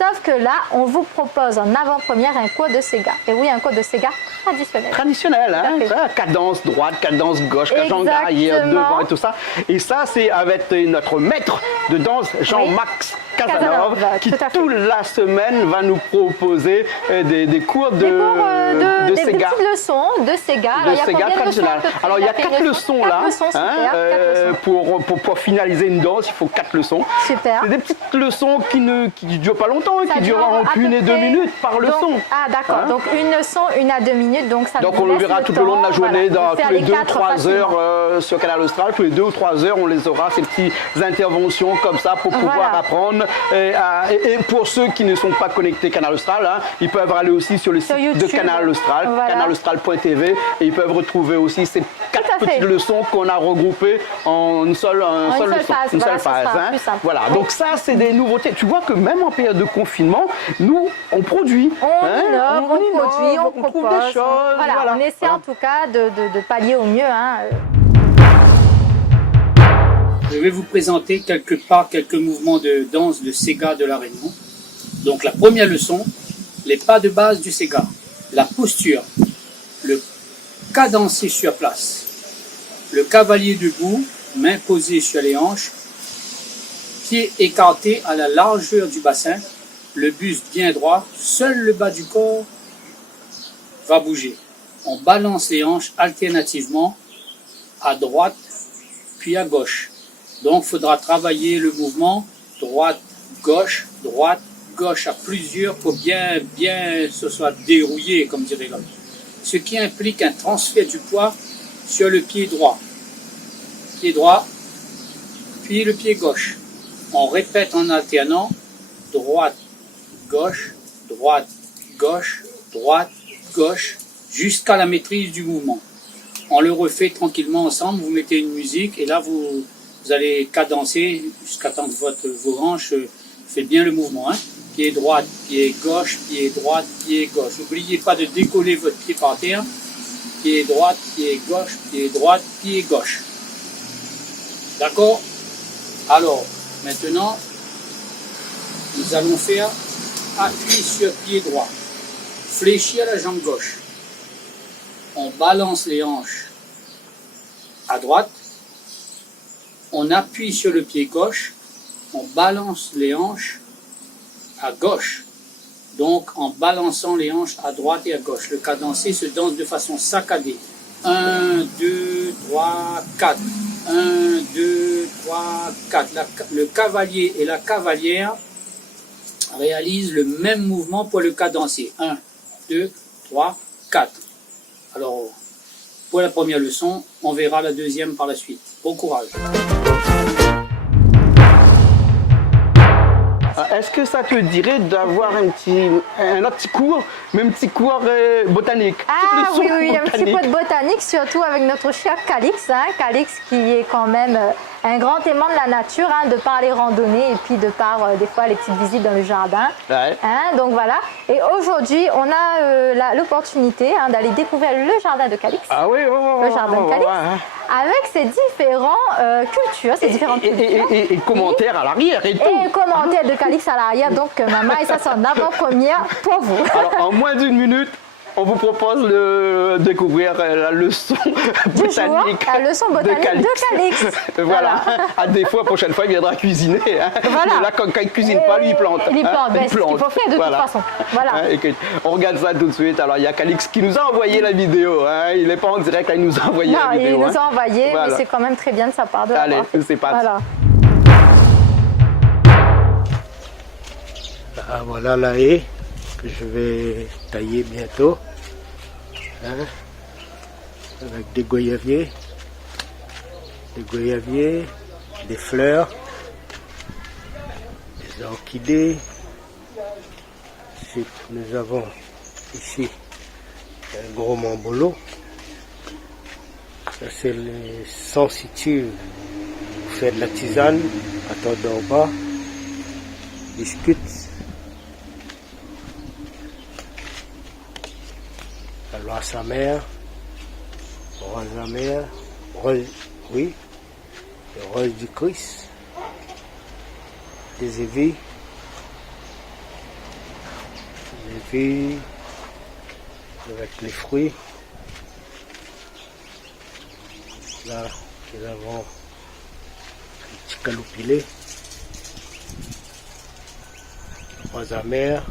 Sauf que là, on vous propose en avant-première un cours de Sega. Et oui, un cours de Sega traditionnel. Traditionnel, hein, ça, cadence droite, cadence gauche, cadence arrière, devant et tout ça. Et ça, c'est avec notre maître de danse, Jean-Max Casanova, qui toute la semaine va nous proposer des cours de des Sega. petites leçons de Sega. Alors, il y a combien de leçons à peu près? Alors, il y a 4 leçons là. Pour finaliser une danse, il faut 4 leçons. Super. C'est des petites leçons qui ne durent pas longtemps, qui durent entre 1 et 2 minutes par leçon. Ah, d'accord. Donc, une leçon, 1 à 2 minutes. Donc, on le verra tout au long de la journée, dans tous les 2 ou 3 heures sur Canal Austral. Tous les 2 ou 3 heures, on les aura, ces petites interventions comme ça pour pouvoir apprendre. Et pour ceux qui ne sont pas connectés Canal Austral, hein, ils peuvent aller aussi sur le site de Canal Austral, canalaustral.tv, et ils peuvent retrouver aussi ces 4 petites leçons qu'on a regroupées en une seule phase. Voilà, donc ça, c'est des nouveautés. Tu vois que même en période de confinement, nous, on produit. On produit, on propose. Trouve des choses. Voilà, on essaie en tout cas de pallier au mieux. Hein. Je vais vous présenter quelques mouvements de danse de Sega de La Réunion. Donc la première leçon, les pas de base du Sega. La posture, le cadencé sur place, le cavalier debout, main posée sur les hanches, pieds écartés à la largeur du bassin, le buste bien droit, seul le bas du corps va bouger. On balance les hanches alternativement à droite puis à gauche. Donc, il faudra travailler le mouvement droite, gauche, à plusieurs pour bien ce soit dérouillé, comme dirait l'autre. Ce qui implique un transfert du poids sur le pied droit. Pied droit, puis le pied gauche. On répète en alternant droite, gauche, jusqu'à la maîtrise du mouvement. On le refait tranquillement ensemble, vous mettez une musique et là vous allez cadencer jusqu'à temps que vos hanches fait bien le mouvement. Hein. Pied droite, pied gauche, pied droite, pied gauche. N'oubliez pas de décoller votre pied par terre. Pied droite, pied gauche, pied droite, pied gauche. D'accord? Alors, maintenant, nous allons faire appui sur pied droit. Fléchir la jambe gauche. On balance les hanches à droite. On appuie sur le pied gauche. On balance les hanches à gauche. Donc, en balançant les hanches à droite et à gauche. Le cadencé se danse de façon saccadée. 1, 2, 3, 4. 1, 2, 3, 4. Le cavalier et la cavalière réalisent le même mouvement pour le cadencé. 1, 2, 3, 4. Alors, pour la première leçon, on verra la deuxième par la suite. Bon courage. Est-ce que ça te dirait d'avoir un autre petit cours, même un petit cours botanique? Ah oui, un petit peu de botanique, surtout avec notre cher Calix. Hein, Calix qui est quand même un grand aimant de la nature, hein, de par les randonnées et puis de par des fois les petites visites dans le jardin. Ouais. Hein, donc voilà. Et aujourd'hui, on a l'opportunité d'aller découvrir le jardin de Calix. Ah oui, le jardin de Calix. Avec ses différentes cultures, ses différentes cultures. Et commentaires à l'arrière et tout. Et commentaires de Calix à l'arrière. Donc maman, et ça c'est en avant-première pour vous. Alors en moins d'une minute, on vous propose de découvrir la leçon botanique. La leçon botanique de Calix. Voilà. À des fois, la prochaine fois, il viendra cuisiner. Hein. Voilà. Mais là, quand il ne cuisine pas, lui, il plante. Il plante. Hein. C'est ce qu'il faut faire de toute façon. Voilà. Hein, on regarde ça tout de suite. Alors, il y a Calix qui nous a envoyé la vidéo. Hein. Il n'est pas en direct, là, il nous a envoyé la vidéo. Il nous a envoyé, voilà. mais c'est quand même très bien de sa part de Allez, c'est parti. Voilà. Ah, voilà la haie que je vais tailler bientôt. Hein, avec des goyaviers, des fleurs, des orchidées. Ensuite, nous avons ici un gros mambolo. Ça, c'est les sensitives pour faire de la tisane, attends d'en bas, biscuits. Alors sa mère, rose du Christ, des évis, les filles, avec les fruits. Là, nous avons un petit calopilé, trois amers.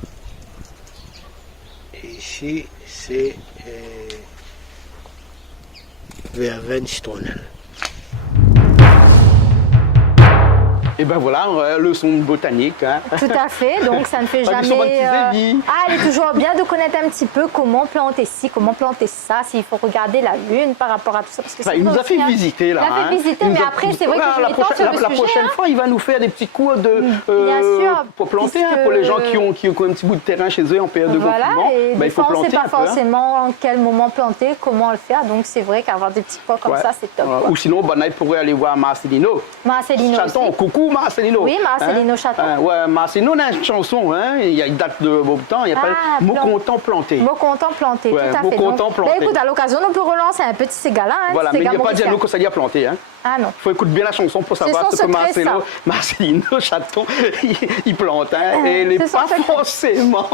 Et ici, c'est verveine citronnelle. Et ben voilà, leçon de botanique. Hein. Tout à fait, donc ça ne fait Pas du jamais... somatisé, Guy. il est toujours bien de connaître un petit peu comment planter ci, comment planter ça, s'il faut regarder la lune par rapport à tout ça. Parce que Il nous a fait visiter là. Il a fait visiter, mais après c'est vrai que je m'étends sur le sujet. La prochaine fois, il va nous faire des petits cours Bien sûr, pour planter, puisque- pour les gens qui ont un petit bout de terrain chez eux en période de Voilà, confinement. et Ben, des il faut fois on ne planter sait pas un peu, hein. forcément en quel moment planter, comment le faire, donc c'est vrai qu'avoir des petits pots comme Ouais. ça, c'est top. Ouais. quoi. Ou sinon, il pourrait aller voir Marcelino. Marcelino Chaton, aussi. coucou Marcelino. Oui, Marcelino Chaton. Ouais, Marcelino a une chanson, hein, il y a une date de bon temps, il appelle Mot content planté. Mot content planté, Ouais, tout à mot fait. content Donc, planté. ben, écoute, à l'occasion, on peut relancer un petit Ségala. Hein, Voilà, mais il n'y a pas de dialogue que ça y a planté. Hein. Ah non. Il faut écouter bien la chanson pour savoir son ce que secret, ça. Marcelino Chaton, il plante. Hein, et il n'est c'est son pas secret. forcément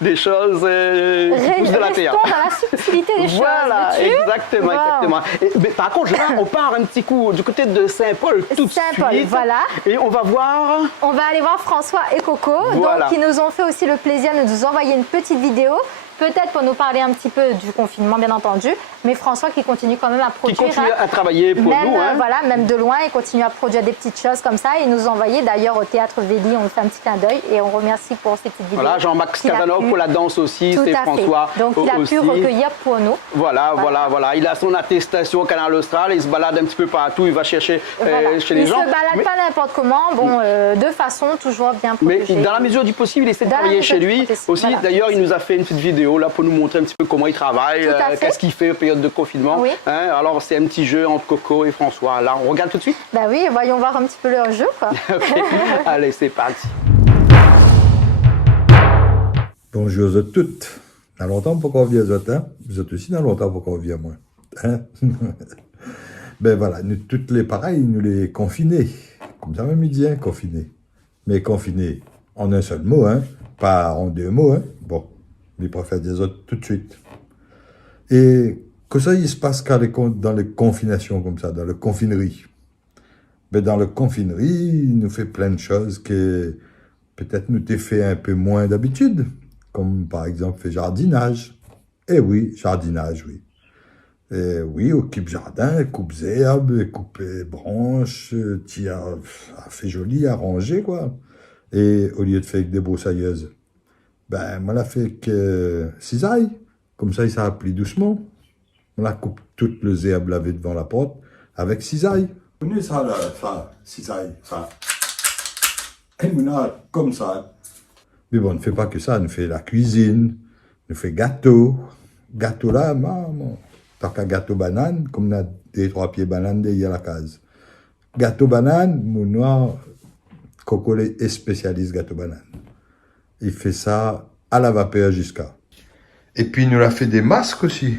des choses qui poussent de la terre. Restons dans la subtilité des choses. Voilà, veux-tu? exactement, Wow. exactement. Mais par contre, là, on part un petit coup du côté de Saint-Paul tout de suite. Saint-Paul, voilà. Et on va voir... On va aller voir François et Coco, Voilà. donc, qui nous ont fait aussi le plaisir de nous envoyer une petite vidéo. Peut-être pour nous parler un petit peu du confinement, bien entendu, mais François qui continue quand même à produire. Qui continue à travailler pour même, nous. Hein. Voilà, même de loin, il continue à produire des petites choses comme ça. Il nous a envoyé d'ailleurs au Théâtre Véli, on fait un petit clin d'œil et on remercie pour ces petites vidéos. Voilà, Jean-Max qu'il a Casanov pu- pour la danse aussi, Tout c'est à fait. François Donc il a aussi. pu recueillir pour nous. Voilà. Il a son attestation au Canal Austral, il se balade un petit peu partout, il va chercher Voilà. chez les il gens. se balade pas n'importe comment, de façon toujours bien Mais protégée. dans la mesure du possible, il essaie de Dans la travailler mesure chez du lui. possible, Aussi, voilà. d'ailleurs, il nous a fait une petite vidéo là pour nous montrer un petit peu comment il travaille, Tout à fait. qu'est-ce qu'il fait en période de confinement. Oui. Hein, alors, c'est un petit jeu entre Coco et François. Là, on regarde tout de suite. Bah oui, voyons voir un petit peu leur jeu, quoi. Ok. Allez, c'est parti. Bonjour à toutes. Dans longtemps pour qu'on vienne aux autres, hein? Vous êtes aussi dans longtemps pour qu'on vienne moi. Hein? Ben voilà, nous toutes les pareils, nous les confinés. Comme ça même il dit, hein, confinés. Mais confinés en un seul mot, hein? Pas en deux mots, hein? Bon, mais préfère des autres tout de suite. Et que ça, il se passe dans les confinations comme ça, dans le confinerie. Ben dans le confinerie, il nous fait plein de choses que peut-être nous t'ai fait un peu moins d'habitude. Comme par exemple fait jardinage. Eh oui, jardinage, oui. Et oui, occupe jardin, coupe herbes, coupe branches, fait joli, arrangé, quoi. Et au lieu de faire avec des broussailleuses, ben, moi, la fait avec cisaille. Comme ça, ça applique doucement. On la coupe toutes les herbes lavées devant la porte avec cisaille. Vous connaissez ça, là, ça, cisaille, ça. Et on a comme ça. Mais bon, on ne fait pas que ça, on fait la cuisine, on fait gâteau. Gâteau là, maman. Tant qu'à gâteau banane, comme on a des 3 pieds banane derrière la case. Gâteau banane, mon noir, Coco est spécialiste gâteau banane. Il fait ça à la vapeur jusqu'à. Et puis, il nous a fait des masques aussi.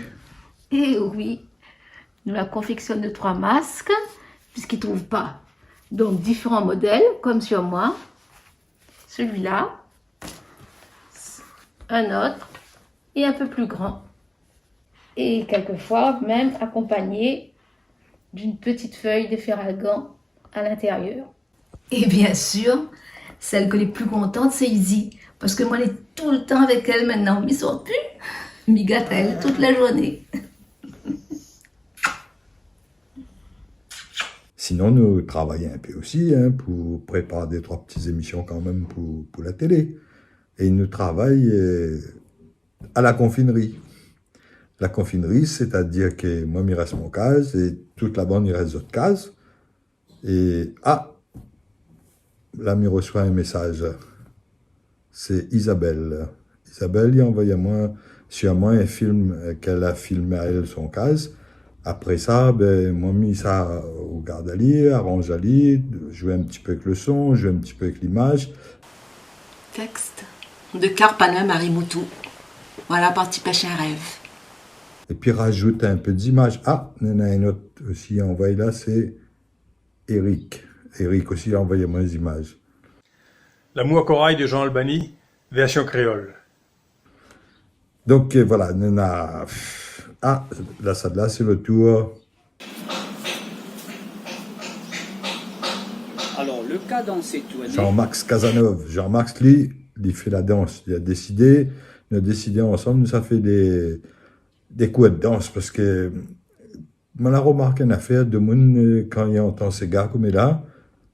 Eh oui, nous la confectionne de 3 masques, puisqu'ils ne trouvent pas. Donc, différents modèles, comme sur moi. Celui-là, un autre, et un peu plus grand. Et quelquefois, même accompagné d'une petite feuille de ferragan à l'intérieur. Et bien sûr, celle que les plus contente, c'est Izzy. Parce que moi, elle est tout le temps avec elle maintenant. Mais sort plus. M'y gâte elle toute la journée. Sinon, nous travaillons un peu aussi, hein, pour préparer des 3 petites émissions quand même pour la télé. Et nous travaillons à la confinerie. La confinerie, c'est-à-dire que moi, il reste mon case et toute la bande, il reste d'autres cases. Et là, il reçoit un message. C'est Isabelle. Isabelle, il a envoyé sur moi un film qu'elle a filmé à elle, son case. Après ça, ben, moi, mis ça au garde à lit, arrange à lit, jouer un petit peu avec le son, jouer un petit peu avec l'image. Texte de Carpana Marimoutou. Voilà, parti pêcher un rêve. Et puis rajoute un peu d'images. Ah, il y en a un autre aussi envoyé là, c'est Eric. Eric aussi a envoyé moins d'images. L'amour corail de Jean Albany, version créole. Donc voilà, on a... Ah, là, ça là, c'est le tour. Alors, le cas dans cette tournée... Jean-Max Casanov. Jean-Max, lui, il fait la danse. Il a décidé ensemble, ça fait des coups de danse, parce que moi, la remarque en affaire de monde, quand il entend ces gars comme là,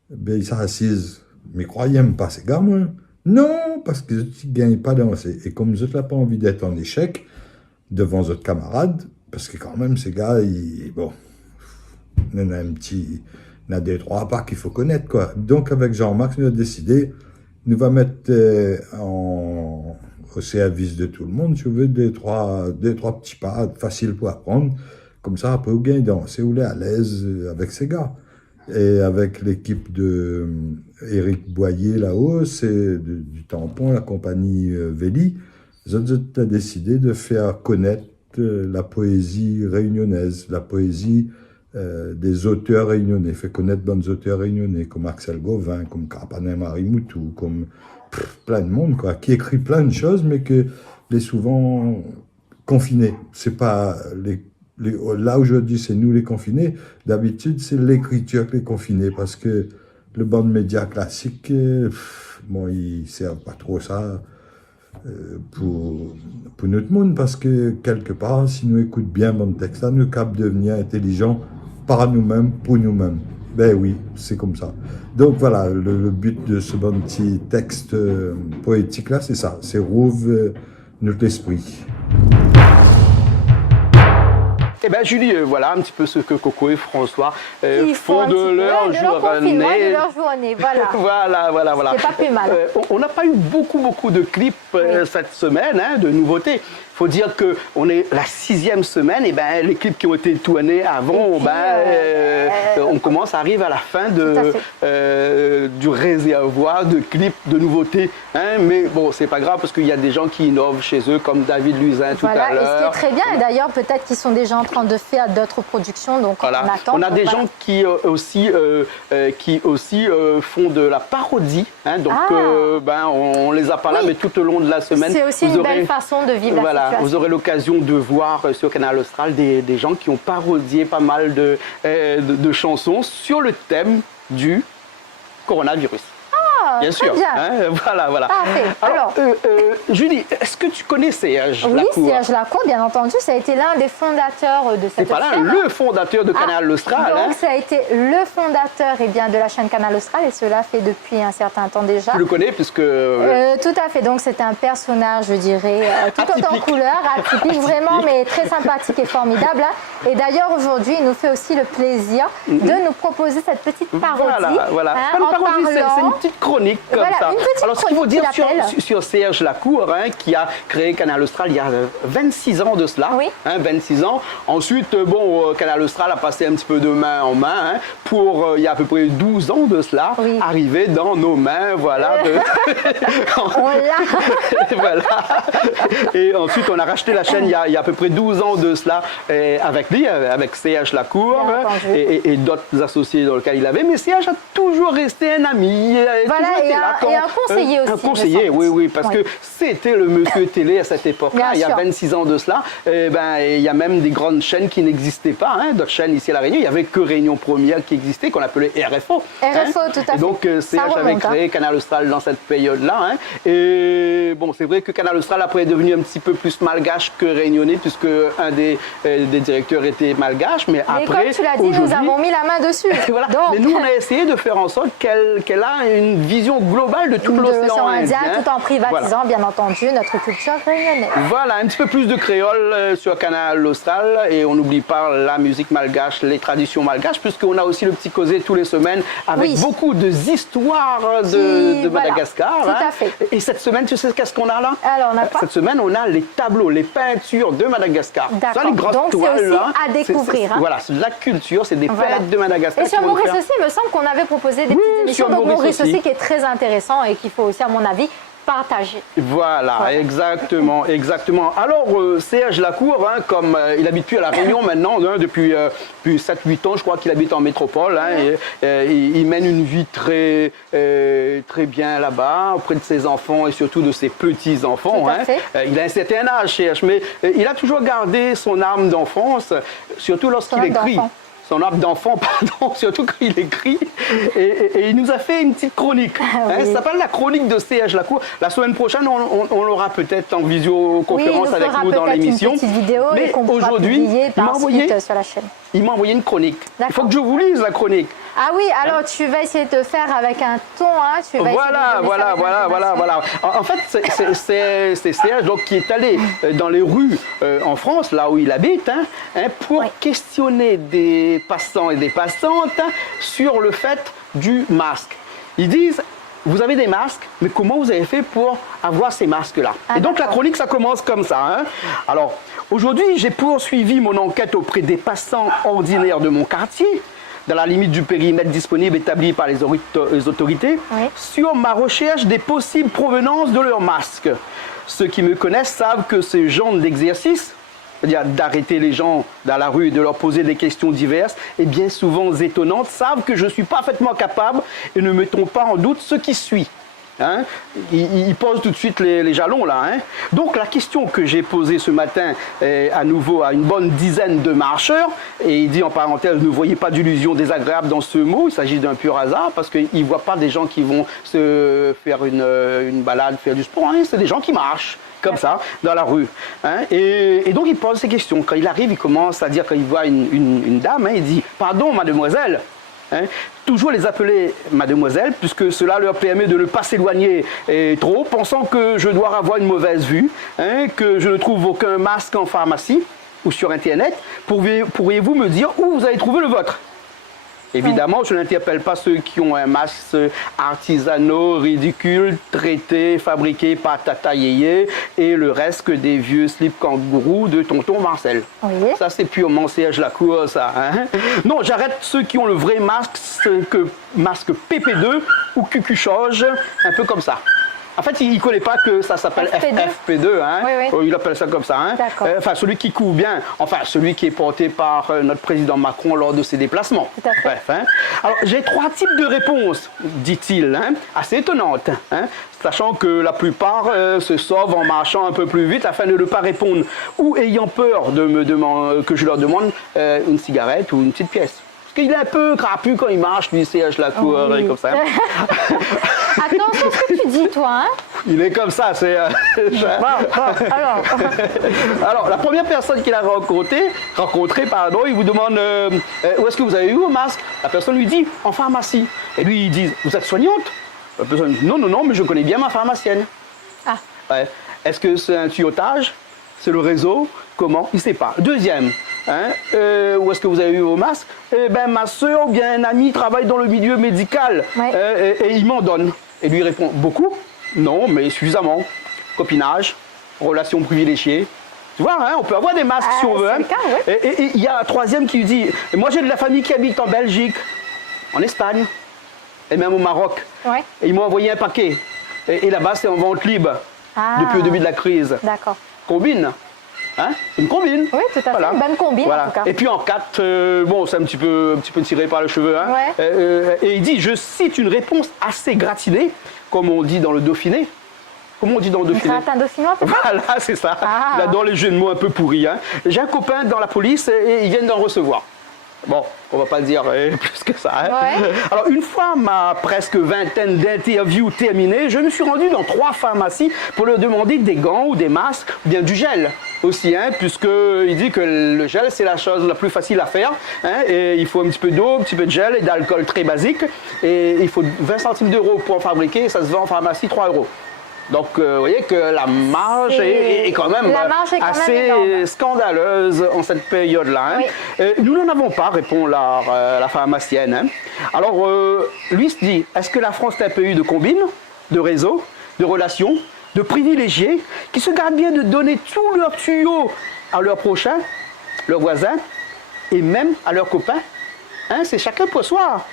ben, il s'assise. Mais croyez même pas ces gars, moi. Non, parce que je ne gagne pas danser. Et comme je n'ai pas envie d'être en échec devant d'autres camarades, parce que quand même, ces gars, bon, il y en a il y a des trois pas qu'il faut connaître, quoi. Donc, avec Jean-Max, nous avons décidé, nous va mettre au service de tout le monde, si vous voulez, deux, trois petits pas faciles pour apprendre. Comme ça, après, vous gagnez danser, vous êtes à l'aise avec ces gars. Et avec l'équipe de Éric Boyer là-haut, c'est du Tampon, la compagnie Véli, ils ont décidé de faire connaître la poésie réunionnaise, la poésie des auteurs réunionnais, fait connaître bonnes auteurs réunionnais, comme Axel Gauvin, comme Carpanin Marie Moutou, comme plein de monde, quoi, qui écrit plein de choses, mais que les souvent confinés. C'est pas là où je dis c'est nous les confinés, d'habitude c'est l'écriture qui les confinés, parce que le banc de médias classique, bon, ils servent pas trop ça pour notre monde, parce que quelque part, si nous écoutons bien mon texte là, nous capables de devenir intelligents par nous-mêmes, pour nous-mêmes. Ben oui, c'est comme ça. Donc voilà, le but de ce bon petit texte poétique là, c'est ça, c'est rouvre notre esprit. Eh bien, Julie, voilà un petit peu ce que Coco et François font de leur journée. Voilà. Voilà. C'est pas plus mal. On n'a pas eu beaucoup de clips cette semaine, hein, de nouveautés. Il faut dire qu'on est la 6e semaine, et ben les clips qui ont été tournés avant, on commence à arriver à la fin du réservoir de clips, de nouveautés. Hein, mais bon, c'est pas grave, parce qu'il y a des gens qui innovent chez eux, comme David Luisin tout à l'heure. Et ce qui est très bien, et d'ailleurs peut-être qu'ils sont déjà en train de faire d'autres productions, donc on attend. On a des gens qui aussi font de la parodie, hein, donc on les a pas là, mais tout au long de la semaine. C'est aussi une belle façon de vivre la situation. Vous aurez l'occasion de voir sur Canal Austral des gens qui ont parodié pas mal de chansons sur le thème du coronavirus. Bien sûr. Hein, voilà. Parfait. Alors, Julie, est-ce que tu connais Serge Lacour? Oui, Serge Lacour, bien entendu. Ça a été l'un des fondateurs de cette chaîne. C'est pas là, le fondateur de Canal Austral. Donc, ça a été le fondateur de la chaîne Canal Austral, et cela fait depuis un certain temps déjà. Tu le connais puisque... Tout à fait. Donc, c'est un personnage, je dirais, tout autant en couleur, atypique, vraiment, mais très sympathique et formidable. Hein. Et d'ailleurs, aujourd'hui, il nous fait aussi le plaisir de nous proposer cette petite parodie. Voilà. C'est pas une parodie, c'est une petite chronique comme ça. Alors, ce qu'il faut dire sur Serge Lacour, hein, qui a créé Canal Austral il y a 26 ans de cela. Oui. Hein, 26 ans. Ensuite, Canal Austral a passé un petit peu de main en main, hein, pour, il y a à peu près 12 ans de cela, arriver dans nos mains, voilà. On l'a. Voilà. Et ensuite, on a racheté la chaîne il y a à peu près 12 ans de cela, avec lui, avec Serge Lacour, et d'autres associés dans lequel il avait. Mais Serge a toujours resté un ami. Et un conseiller aussi. Un conseiller, oui, parce que c'était le monsieur télé à cette époque-là, il y a 26 ans de cela. Il y a même des grandes chaînes qui n'existaient pas, hein, d'autres chaînes ici à La Réunion. Il n'y avait que Réunion Première qui existait, qu'on appelait RFO. RFO, tout à fait. Et donc, Serge avait créé Canal Austral dans cette période-là. Hein. Et bon, c'est vrai que Canal Austral après est devenu un petit peu plus malgache que réunionnais, puisque un des directeurs était malgache. Mais après, comme tu l'as dit, nous avons mis la main dessus. Voilà. Donc, mais nous, on a essayé de faire en sorte qu'elle a une vision globale de tout l'océan Indien, tout en privatisant, bien entendu, notre culture réunionnaise. Voilà, un petit peu plus de créole sur Canal Austral, et on n'oublie pas la musique malgache, les traditions malgaches, puisqu'on a aussi le petit causé tous les semaines avec beaucoup d'histoires de Madagascar. Tout à fait. Et cette semaine, tu sais qu'est-ce qu'on a là? Alors, on a quoi? Cette semaine, on a les tableaux, les peintures de Madagascar. D'accord. Les grosses donc, c'est aussi là, à découvrir. Voilà, c'est de la culture, c'est des fêtes de Madagascar. Et sur Maurice aussi, il me semble qu'on avait proposé des petites émissions. Donc, Maurice aussi, qui est très intéressant et qu'il faut aussi, à mon avis, partager. Voilà, exactement, exactement. Alors, Serge Lacour, hein, comme il habite plus à La Réunion maintenant, hein, depuis 7-8 ans, je crois qu'il habite en métropole, hein, et il mène une vie très bien là-bas, auprès de ses enfants et surtout de ses petits-enfants. Hein. Il a un certain âge, Serge, mais il a toujours gardé son âme d'enfance, surtout lorsqu'il écrit. Son âme d'enfant, pardon, surtout quand il écrit. Et il nous a fait une petite chronique. Hein, ça s'appelle la chronique de C.H. Lacour. La semaine prochaine, on l'aura peut-être en visioconférence avec nous dans l'émission. Mais aujourd'hui, il m'a envoyé une chronique. Il faut que je vous lise la chronique. Ah oui, alors tu vas essayer de faire avec un ton, hein, tu vas voilà. En fait, c'est Serge donc, qui est allé dans les rues en France, là où il habite, pour questionner des passants et des passantes sur le fait du masque. Ils disent, vous avez des masques, mais comment vous avez fait pour avoir ces masques-là? Et donc la chronique, ça commence comme ça. Hein. Alors, aujourd'hui, j'ai poursuivi mon enquête auprès des passants ordinaires de mon quartier, dans la limite du périmètre disponible établi par les autorités, sur ma recherche des possibles provenances de leurs masques. Ceux qui me connaissent savent que ce genre d'exercice, c'est-à-dire d'arrêter les gens dans la rue et de leur poser des questions diverses et bien souvent étonnantes, savent que je suis parfaitement capable et ne mettons pas en doute ce qui suit. Hein? Il pose tout de suite les jalons là. Hein? Donc la question que j'ai posée ce matin à nouveau à une bonne dizaine de marcheurs, et il dit en parenthèse, ne voyez pas d'illusion désagréable dans ce mot, il s'agit d'un pur hasard parce qu'il ne voit pas des gens qui vont se faire une balade, faire du sport, hein? C'est des gens qui marchent comme ça, dans la rue. Hein? Et donc il pose ces questions. Quand il arrive, il commence à dire, quand il voit une dame, hein, il dit « Pardon mademoiselle ». Hein, toujours les appeler mademoiselle, puisque cela leur permet de ne pas s'éloigner trop, pensant que je dois avoir une mauvaise vue, hein, que je ne trouve aucun masque en pharmacie ou sur Internet. Pourriez-vous me dire où vous avez trouvé le vôtre? Évidemment, je n'interpelle pas ceux qui ont un masque artisanaux, ridicule, traité, fabriqué par Tata Yéyé et le reste que des vieux slips kangourous de tonton Marcel. Ça, c'est purement Serge Lacour, ça. Hein? Non, j'arrête ceux qui ont le vrai masque, masque PP2 ou Cucuchage, un peu comme ça. En fait, il ne connaît pas que ça s'appelle FFP2, hein? Il appelle ça comme ça. Hein? Enfin, celui qui court bien, enfin, celui qui est porté par notre président Macron lors de ses déplacements. Bref, hein? Alors, j'ai 3 types de réponses, dit-il, hein? Assez étonnantes, hein? Sachant que la plupart se sauvent en marchant un peu plus vite afin de ne pas répondre ou ayant peur que je leur demande une cigarette ou une petite pièce. Parce qu'il est un peu crapu quand il marche, lui, C.H. Lacour, comme ça. Attention à ce que tu dis, toi. Hein? Il est comme ça, c'est... Alors, la première personne qu'il a rencontrée, il vous demande où est-ce que vous avez eu vos masques? La personne lui dit, en pharmacie. Et lui, il dit, vous êtes soignante? La personne dit, non, mais je connais bien ma pharmacienne. Ouais. Est-ce que c'est un tuyautage? C'est le réseau? Comment? Il ne sait pas. Deuxième. Hein, où est-ce que vous avez eu vos masques? Eh bien, ma soeur ou bien un ami travaille dans le milieu médical et il m'en donne. Et lui répond, beaucoup? Non, mais suffisamment. Copinage, relations privilégiées. Tu vois, hein, on peut avoir des masques si on veut. Hein. Et il y a un troisième qui lui dit, moi j'ai de la famille qui habite en Belgique, en Espagne, et même au Maroc. Et ils m'ont envoyé un paquet. Et là-bas, c'est en vente libre depuis le début de la crise. D'accord. Combine. Hein? Une combine. Oui, tout à fait. Voilà. Une bonne combine, en tout cas. Et puis en 4, bon, c'est un petit peu tiré par les cheveux. Hein? Et il dit, je cite une réponse assez gratinée, comme on dit dans le Dauphiné. Comment on dit dans le Dauphiné? Un dauphinois, c'est ça? Voilà, c'est ça. Là, dans les jeux de mots un peu pourris. Hein? J'ai un copain dans la police et ils viennent d'en recevoir. Bon, on va pas dire plus que ça. Hein? Alors, une fois ma presque vingtaine d'interviews terminées, je me suis rendu dans 3 pharmacies pour leur demander des gants ou des masques, ou bien du gel aussi, hein, puisqu'il dit que le gel, c'est la chose la plus facile à faire. Hein, et il faut un petit peu d'eau, un petit peu de gel et d'alcool très basique. Et il faut 20 centimes d'euros pour en fabriquer, et ça se vend en pharmacie 3 euros. Donc, vous voyez que la marge est quand même assez scandaleuse en cette période-là. Hein. Nous n'en avons pas, répond la pharmacienne. Hein. Alors, lui se dit, est-ce que la France est un pays de combines, de réseaux, de relations, de privilégiés, qui se gardent bien de donner tous leurs tuyaux à leurs prochains, leurs voisins, et même à leurs copains? Hein, c'est chacun pour soi.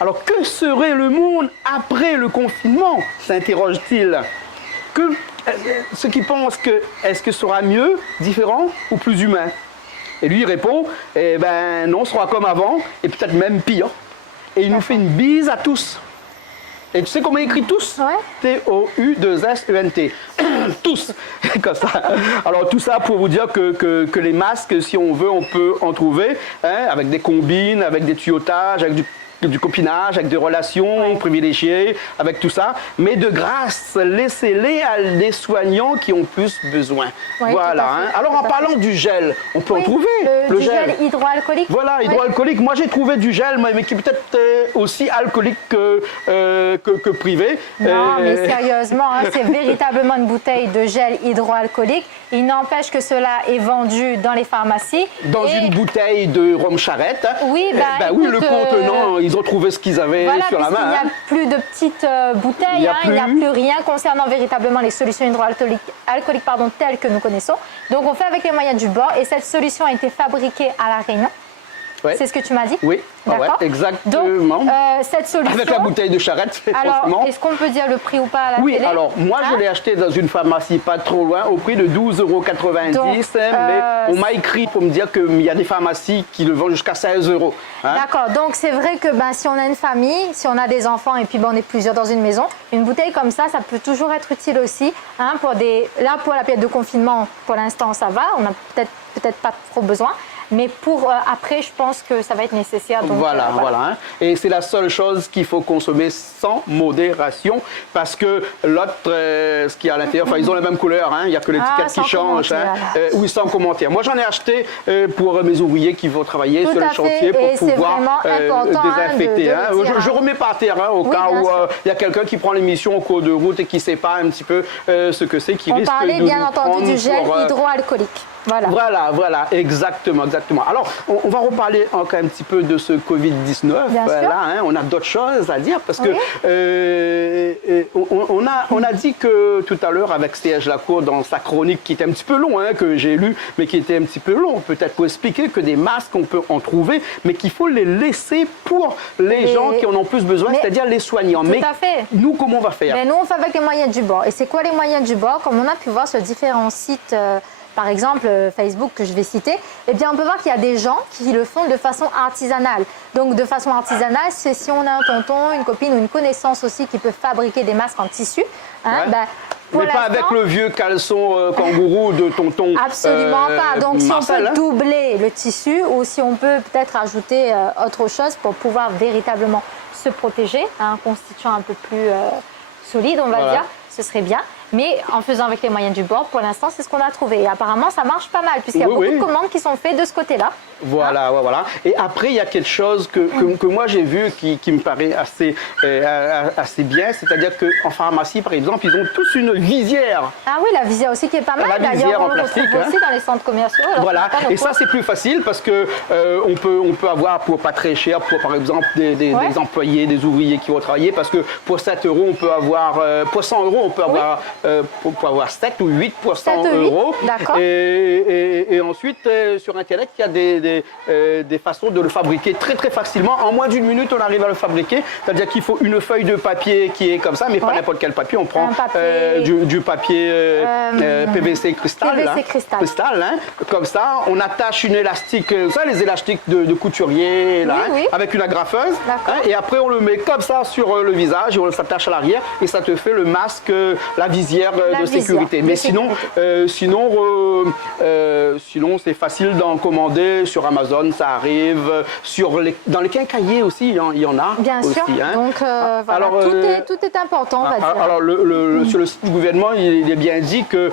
Alors, que serait le monde après le confinement, s'interroge-t-il. ceux qui pensent que est-ce que ce sera mieux, différent ou plus humain? Et lui il répond, eh ben non, ce sera comme avant et peut-être même pire. Et il nous fait une bise à tous. Et tu sais comment il écrit tous? T-O-U-2-S-E-N-T. Tous, comme ça. Alors tout ça pour vous dire que les masques, si on veut, on peut en trouver, hein, avec des combines, avec des tuyautage, avec du copinage, avec des relations privilégiées, avec tout ça. Mais de grâce, laissez-les à des soignants qui ont plus besoin. Oui, voilà. Hein. Alors en parlant du gel, on peut en trouver. Le gel hydroalcoolique. Voilà, hydroalcoolique. Moi j'ai trouvé du gel, mais qui est peut-être aussi alcoolique que privé. Non, mais sérieusement, hein, c'est véritablement une bouteille de gel hydroalcoolique. Il n'empêche que cela est vendu dans les pharmacies. Dans une bouteille de rhum charrette. Oui, oui, le contenant, ils ont trouvé ce qu'ils avaient sur la main. Il n'y a plus de petites bouteilles, il n'y a plus rien concernant véritablement les solutions hydroalcooliques telles que nous connaissons. Donc on fait avec les moyens du bord et cette solution a été fabriquée à La Réunion. Ouais. C'est ce que tu m'as dit? Oui, d'accord. Exactement. Donc, cette solution... Avec la bouteille de charrette, alors, est-ce qu'on peut dire le prix ou pas à la télé? Oui, alors, moi, je l'ai acheté dans une pharmacie pas trop loin, au prix de 12,90 €. Mais on m'a écrit pour me dire qu'il y a des pharmacies qui le vendent jusqu'à 16 €. Hein? D'accord, donc c'est vrai que si on a une famille, si on a des enfants et puis on est plusieurs dans une maison, une bouteille comme ça peut toujours être utile aussi. Hein, là, pour la période de confinement, pour l'instant, ça va, on n'a peut-être pas trop besoin. Mais pour après, je pense que ça va être nécessaire. Donc, voilà. Hein. Et c'est la seule chose qu'il faut consommer sans modération, parce que l'autre, ce qu'il y a à l'intérieur, ils ont la même couleur, hein, il n'y a que l'étiquette qui change. Oui, sans commentaire. Moi, j'en ai acheté pour mes ouvriers qui vont travailler sur le chantier pour pouvoir désinfecter. Je remets par terre au cas où il y a quelqu'un qui prend l'émission au cours de route et qui ne sait pas un petit peu ce que c'est, qui risque de nous prendre. On parlait bien entendu du gel hydroalcoolique. Voilà, exactement. Alors, on va reparler encore un petit peu de ce Covid-19. Hein, on a d'autres choses à dire parce que on a dit que tout à l'heure avec Serge Lacour dans sa chronique qui était un petit peu long, hein, que j'ai lu, mais qui était un petit peu long, peut-être pour expliquer que des masques, on peut en trouver, mais qu'il faut les laisser pour les gens qui en ont plus besoin, c'est-à-dire les soignants. Tout à fait. Nous, comment on va faire? Nous, on fait avec les moyens du bord. Et c'est quoi les moyens du bord? Comme on a pu voir sur différents sites... par exemple, Facebook que je vais citer, eh bien, on peut voir qu'il y a des gens qui le font de façon artisanale. Donc, de façon artisanale, c'est si on a un tonton, une copine ou une connaissance aussi qui peut fabriquer des masques en tissu. Hein, mais pas avec le vieux caleçon kangourou de tonton. Absolument pas. Donc, si Marcel, on peut doubler le tissu ou si on peut peut-être ajouter autre chose pour pouvoir véritablement se protéger, un constituant un peu plus solide, on va dire, ce serait bien. Mais en faisant avec les moyens du bord, pour l'instant, c'est ce qu'on a trouvé. Et apparemment, ça marche pas mal, puisqu'il y a beaucoup de commandes qui sont faites de ce côté-là. Voilà. Et après, il y a quelque chose que moi j'ai vu qui me paraît assez bien, c'est-à-dire qu'en pharmacie, par exemple, ils ont tous une visière. Ah oui, la visière aussi qui est pas mal. D'ailleurs, on le retrouve aussi dans les centres commerciaux. Voilà, et ça c'est plus facile parce que on peut avoir pour pas très cher, pour par exemple des employés, des ouvriers qui vont travailler, parce que pour 7 €, on peut avoir, pour 100 €, on peut avoir, pour avoir 7 ou 8 pour 100 €. D'accord. Et ensuite, sur Internet, il y a des façons de le fabriquer très très facilement. En moins d'une minute, on arrive à le fabriquer. C'est-à-dire qu'il faut une feuille de papier qui est comme ça, mais pas n'importe quel papier. On prend du papier PVC cristal. Cristal, hein. Comme ça, on attache une élastique, ça les élastiques de couturier, là, avec une agrafeuse. Hein, et après, on le met comme ça sur le visage et on s'attache à l'arrière et ça te fait le masque, la visière de sécurité. Mais sinon, c'est facile d'en commander sur Amazon, ça arrive. Dans les quincailliers aussi, il y en a. Bien sûr. Hein. Donc, voilà, alors, tout est important, on va dire. Alors, sur le site du gouvernement, il est bien dit que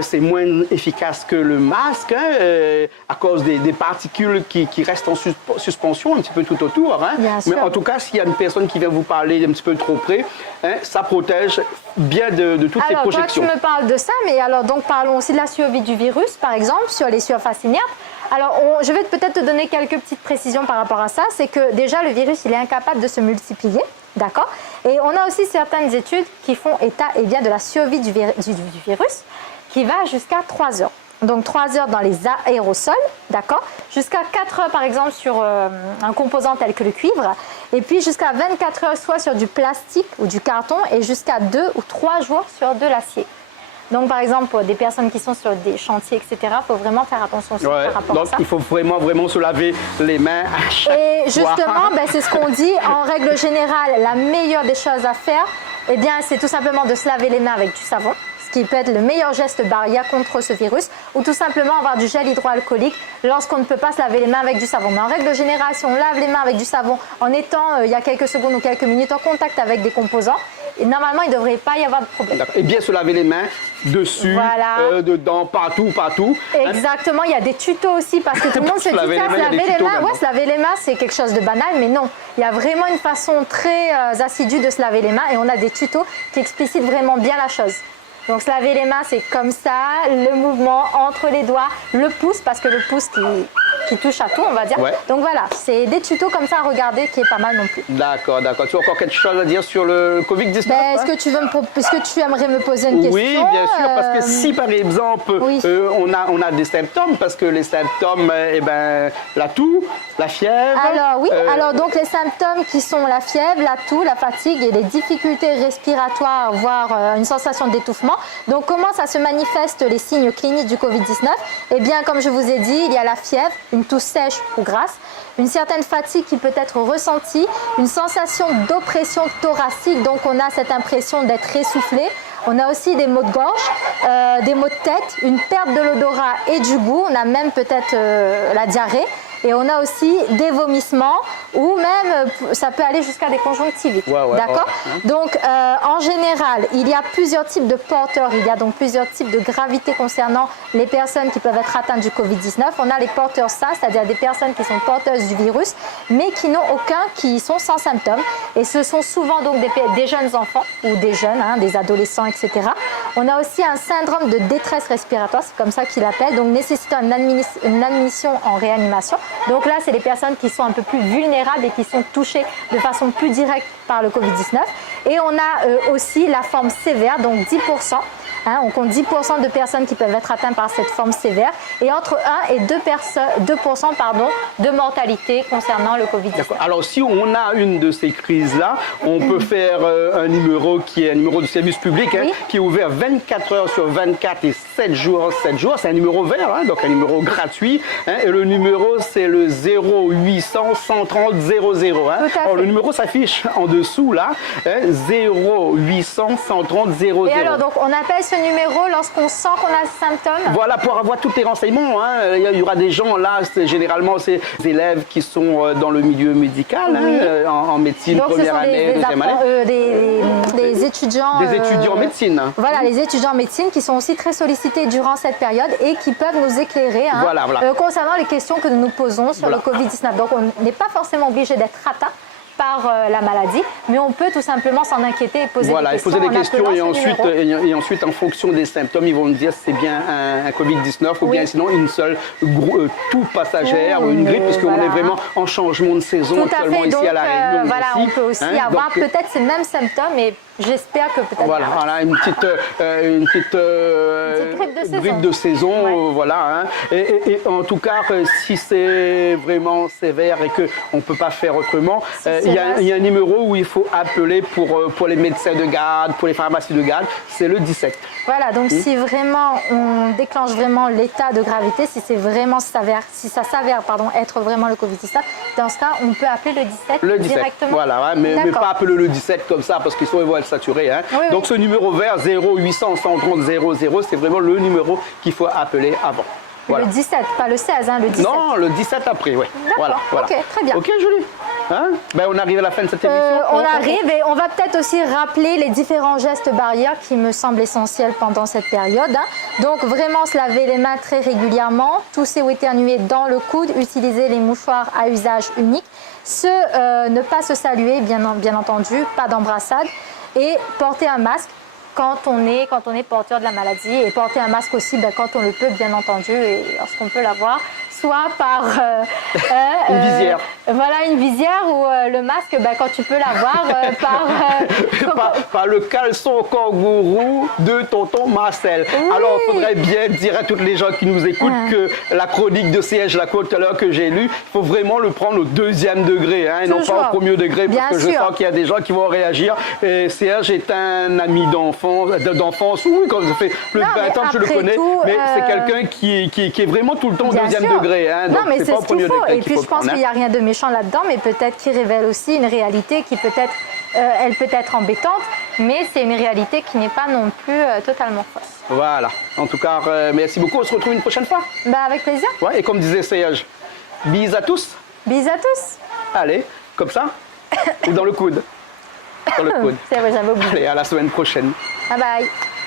c'est moins efficace que le masque, hein, à cause des particules qui restent en suspension un petit peu tout autour. Hein. Mais en tout cas, s'il y a une personne qui vient vous parler un petit peu trop près, hein, ça protège bien de toutes les projections. Toi, tu me parles de ça, mais alors donc parlons aussi de la survie du virus, par exemple, sur les surfaces inertes. Alors, je vais peut-être te donner quelques petites précisions par rapport à ça. C'est que déjà, le virus, il est incapable de se multiplier, d'accord? Et on a aussi certaines études qui font état de la survie du virus, qui va jusqu'à 3 heures. Donc 3 heures dans les aérosols, d'accord, jusqu'à 4 heures par exemple sur un composant tel que le cuivre, et puis jusqu'à 24 heures soit sur du plastique ou du carton, et jusqu'à 2 ou 3 jours sur de l'acier. Donc, par exemple, pour des personnes qui sont sur des chantiers, etc., il faut vraiment faire attention aussi Ouais, par rapport donc à ça. il faut vraiment se laver les mains à chaque Et justement, fois. ben, c'est ce qu'on dit. En règle générale, la meilleure des choses à faire, eh bien, c'est tout simplement de se laver les mains avec du savon, ce qui peut être le meilleur geste barrière contre ce virus, ou tout simplement avoir du gel hydroalcoolique lorsqu'on ne peut pas se laver les mains avec du savon. Mais en règle générale, si on lave les mains avec du savon en étant, il y a quelques secondes ou quelques minutes, en contact avec des composants, et normalement, il ne devrait pas y avoir de problème. Et bien se laver les mains dessus, Voilà. dedans, partout. Exactement, il y a des tutos aussi parce que tout le monde se dit Se laver les tiens, mains, se il y a des laver les tutos mains, ouais, maintenant. se laver les mains c'est quelque chose de banal, mais non, il y a vraiment une façon très assidue de se laver les mains et on a des tutos qui explicitent vraiment bien la chose. Donc se laver les mains c'est comme ça, le mouvement entre les doigts, le pouce parce que le pouce qui touche à tout on va dire. Ouais. Donc voilà, c'est des tutos comme ça à regarder qui est pas mal non plus. D'accord. Tu as encore quelque chose à dire sur le Covid-19? Ben, est-ce que tu aimerais me poser une question? Oui, bien sûr, parce que si par exemple on a des symptômes, parce que les symptômes, la toux, la fièvre. Alors oui, alors donc les symptômes qui sont la fièvre, la toux, la fatigue et les difficultés respiratoires, voire une sensation d'étouffement. Donc comment ça se manifeste les signes cliniques du Covid-19? Eh bien comme je vous ai dit, il y a la fièvre, une toux sèche ou grasse, une certaine fatigue qui peut être ressentie, une sensation d'oppression thoracique, donc on a cette impression d'être essoufflé. On a aussi des maux de gorge, des maux de tête, une perte de l'odorat et du goût, on a même peut-être la diarrhée. Et on a aussi des vomissements ou même ça peut aller jusqu'à des conjonctivites. D'accord. Donc en général, il y a plusieurs types de porteurs. Il y a donc plusieurs types de gravité concernant les personnes qui peuvent être atteintes du Covid-19. On a les porteurs sains, c'est-à-dire des personnes qui sont porteuses du virus, mais qui n'ont aucun, qui sont sans symptômes. Et ce sont souvent donc des jeunes enfants ou des jeunes, des adolescents, etc. On a aussi un syndrome de détresse respiratoire, c'est comme ça qu'il l'appelle, donc nécessitant une admission en réanimation. Donc là, c'est les personnes qui sont un peu plus vulnérables et qui sont touchées de façon plus directe par le Covid-19. Et on a aussi la forme sévère, donc 10%. On compte 10% de personnes qui peuvent être atteintes par cette forme sévère et entre 1 et 2% de mortalité concernant le Covid-19. Alors si on a une de ces crises-là, on peut faire un numéro qui est un numéro de service public qui est ouvert 24 heures sur 24 et 7 jours. C'est un numéro vert, donc un numéro gratuit. Et le numéro, c'est le 0800 130 00. Alors le numéro s'affiche en dessous là, 0800 130 00. Et alors donc on appelle ce numéro lorsqu'on sent qu'on a ce symptôme? Voilà, pour avoir tous les renseignements. Il y aura des gens là, généralement c'est des élèves qui sont dans le milieu médical, en médecine, donc, première année, deuxième année. Des étudiants. Des étudiants en médecine. Voilà, les étudiants en médecine qui sont aussi très sollicités durant cette période et qui peuvent nous éclairer concernant les questions que nous nous posons sur le Covid-19. Donc on n'est pas forcément obligé d'être atteint par la maladie, mais on peut tout simplement s'en inquiéter et poser des questions. Poser des questions et ensuite, en fonction des symptômes, ils vont nous dire si c'est bien un Covid-19 ou bien sinon une seule toux passagère ou une grippe, puisqu'on est vraiment en changement de saison actuellement ici à La Réunion. Voilà, on peut aussi avoir peut-être ces mêmes symptômes et j'espère que peut-être... Voilà, une petite grippe de saison, voilà. Et en tout cas, si c'est vraiment sévère et qu'on ne peut pas faire autrement, il y a un numéro où il faut appeler pour les médecins de garde, pour les pharmacies de garde, c'est le 17. Voilà, donc si vraiment on déclenche vraiment l'état de gravité, si ça s'avère être vraiment le Covid-19, dans ce cas, on peut appeler le 17 directement. Voilà, mais pas appeler le 17 comme ça parce qu'ils vont être saturés. Donc ce numéro vert 0800 130 00, c'est vraiment le numéro qu'il faut appeler avant. Voilà. Le 17, pas le 16, le 17. Non, le 17 après, oui. Voilà. Ok, très bien. Ok, Julie. On arrive à la fin de cette émission. On arrive et on va peut-être aussi rappeler les différents gestes barrières qui me semblent essentiels pendant cette période. Donc vraiment se laver les mains très régulièrement, tousser ou éternuer dans le coude, utiliser les mouchoirs à usage unique, ne pas se saluer, bien entendu, pas d'embrassade et porter un masque quand on est porteur de la maladie et porter un masque aussi quand on le peut, bien entendu, et lorsqu'on peut l'avoir. soit par une visière. Voilà, une visière ou le masque, quand tu peux l'avoir par le caleçon kangourou de tonton Marcel. Oui. Alors, il faudrait bien dire à toutes les gens qui nous écoutent que la chronique de CH Laco tout à l'heure que j'ai lue, il faut vraiment le prendre au 2e degré, hein, et non pas au 1er degré, parce bien que sûr. je sens qu'il y a des gens qui vont réagir. Et CH est un ami d'enfance, oui, quand ça fait plus de 20 ans que je le connais, mais c'est quelqu'un qui est vraiment tout le temps au 2e degré. Hein, non, mais c'est pas au ce qu'il 1er faut. degré Et puis qu'il faut je pense prendre, qu'il n'y a rien de méchant là-dedans, mais peut-être qu'il révèle aussi une réalité qui peut-être, elle peut être embêtante, mais c'est une réalité qui n'est pas non plus totalement fausse. Voilà. En tout cas, merci beaucoup. On se retrouve une prochaine fois. Avec plaisir. Ouais, et comme disait Seyage, bis à tous. Bis à tous. Allez, comme ça, ou dans le coude. Dans le coude. C'est vrai, j'avais oublié. Allez, à la semaine prochaine. Bye bye.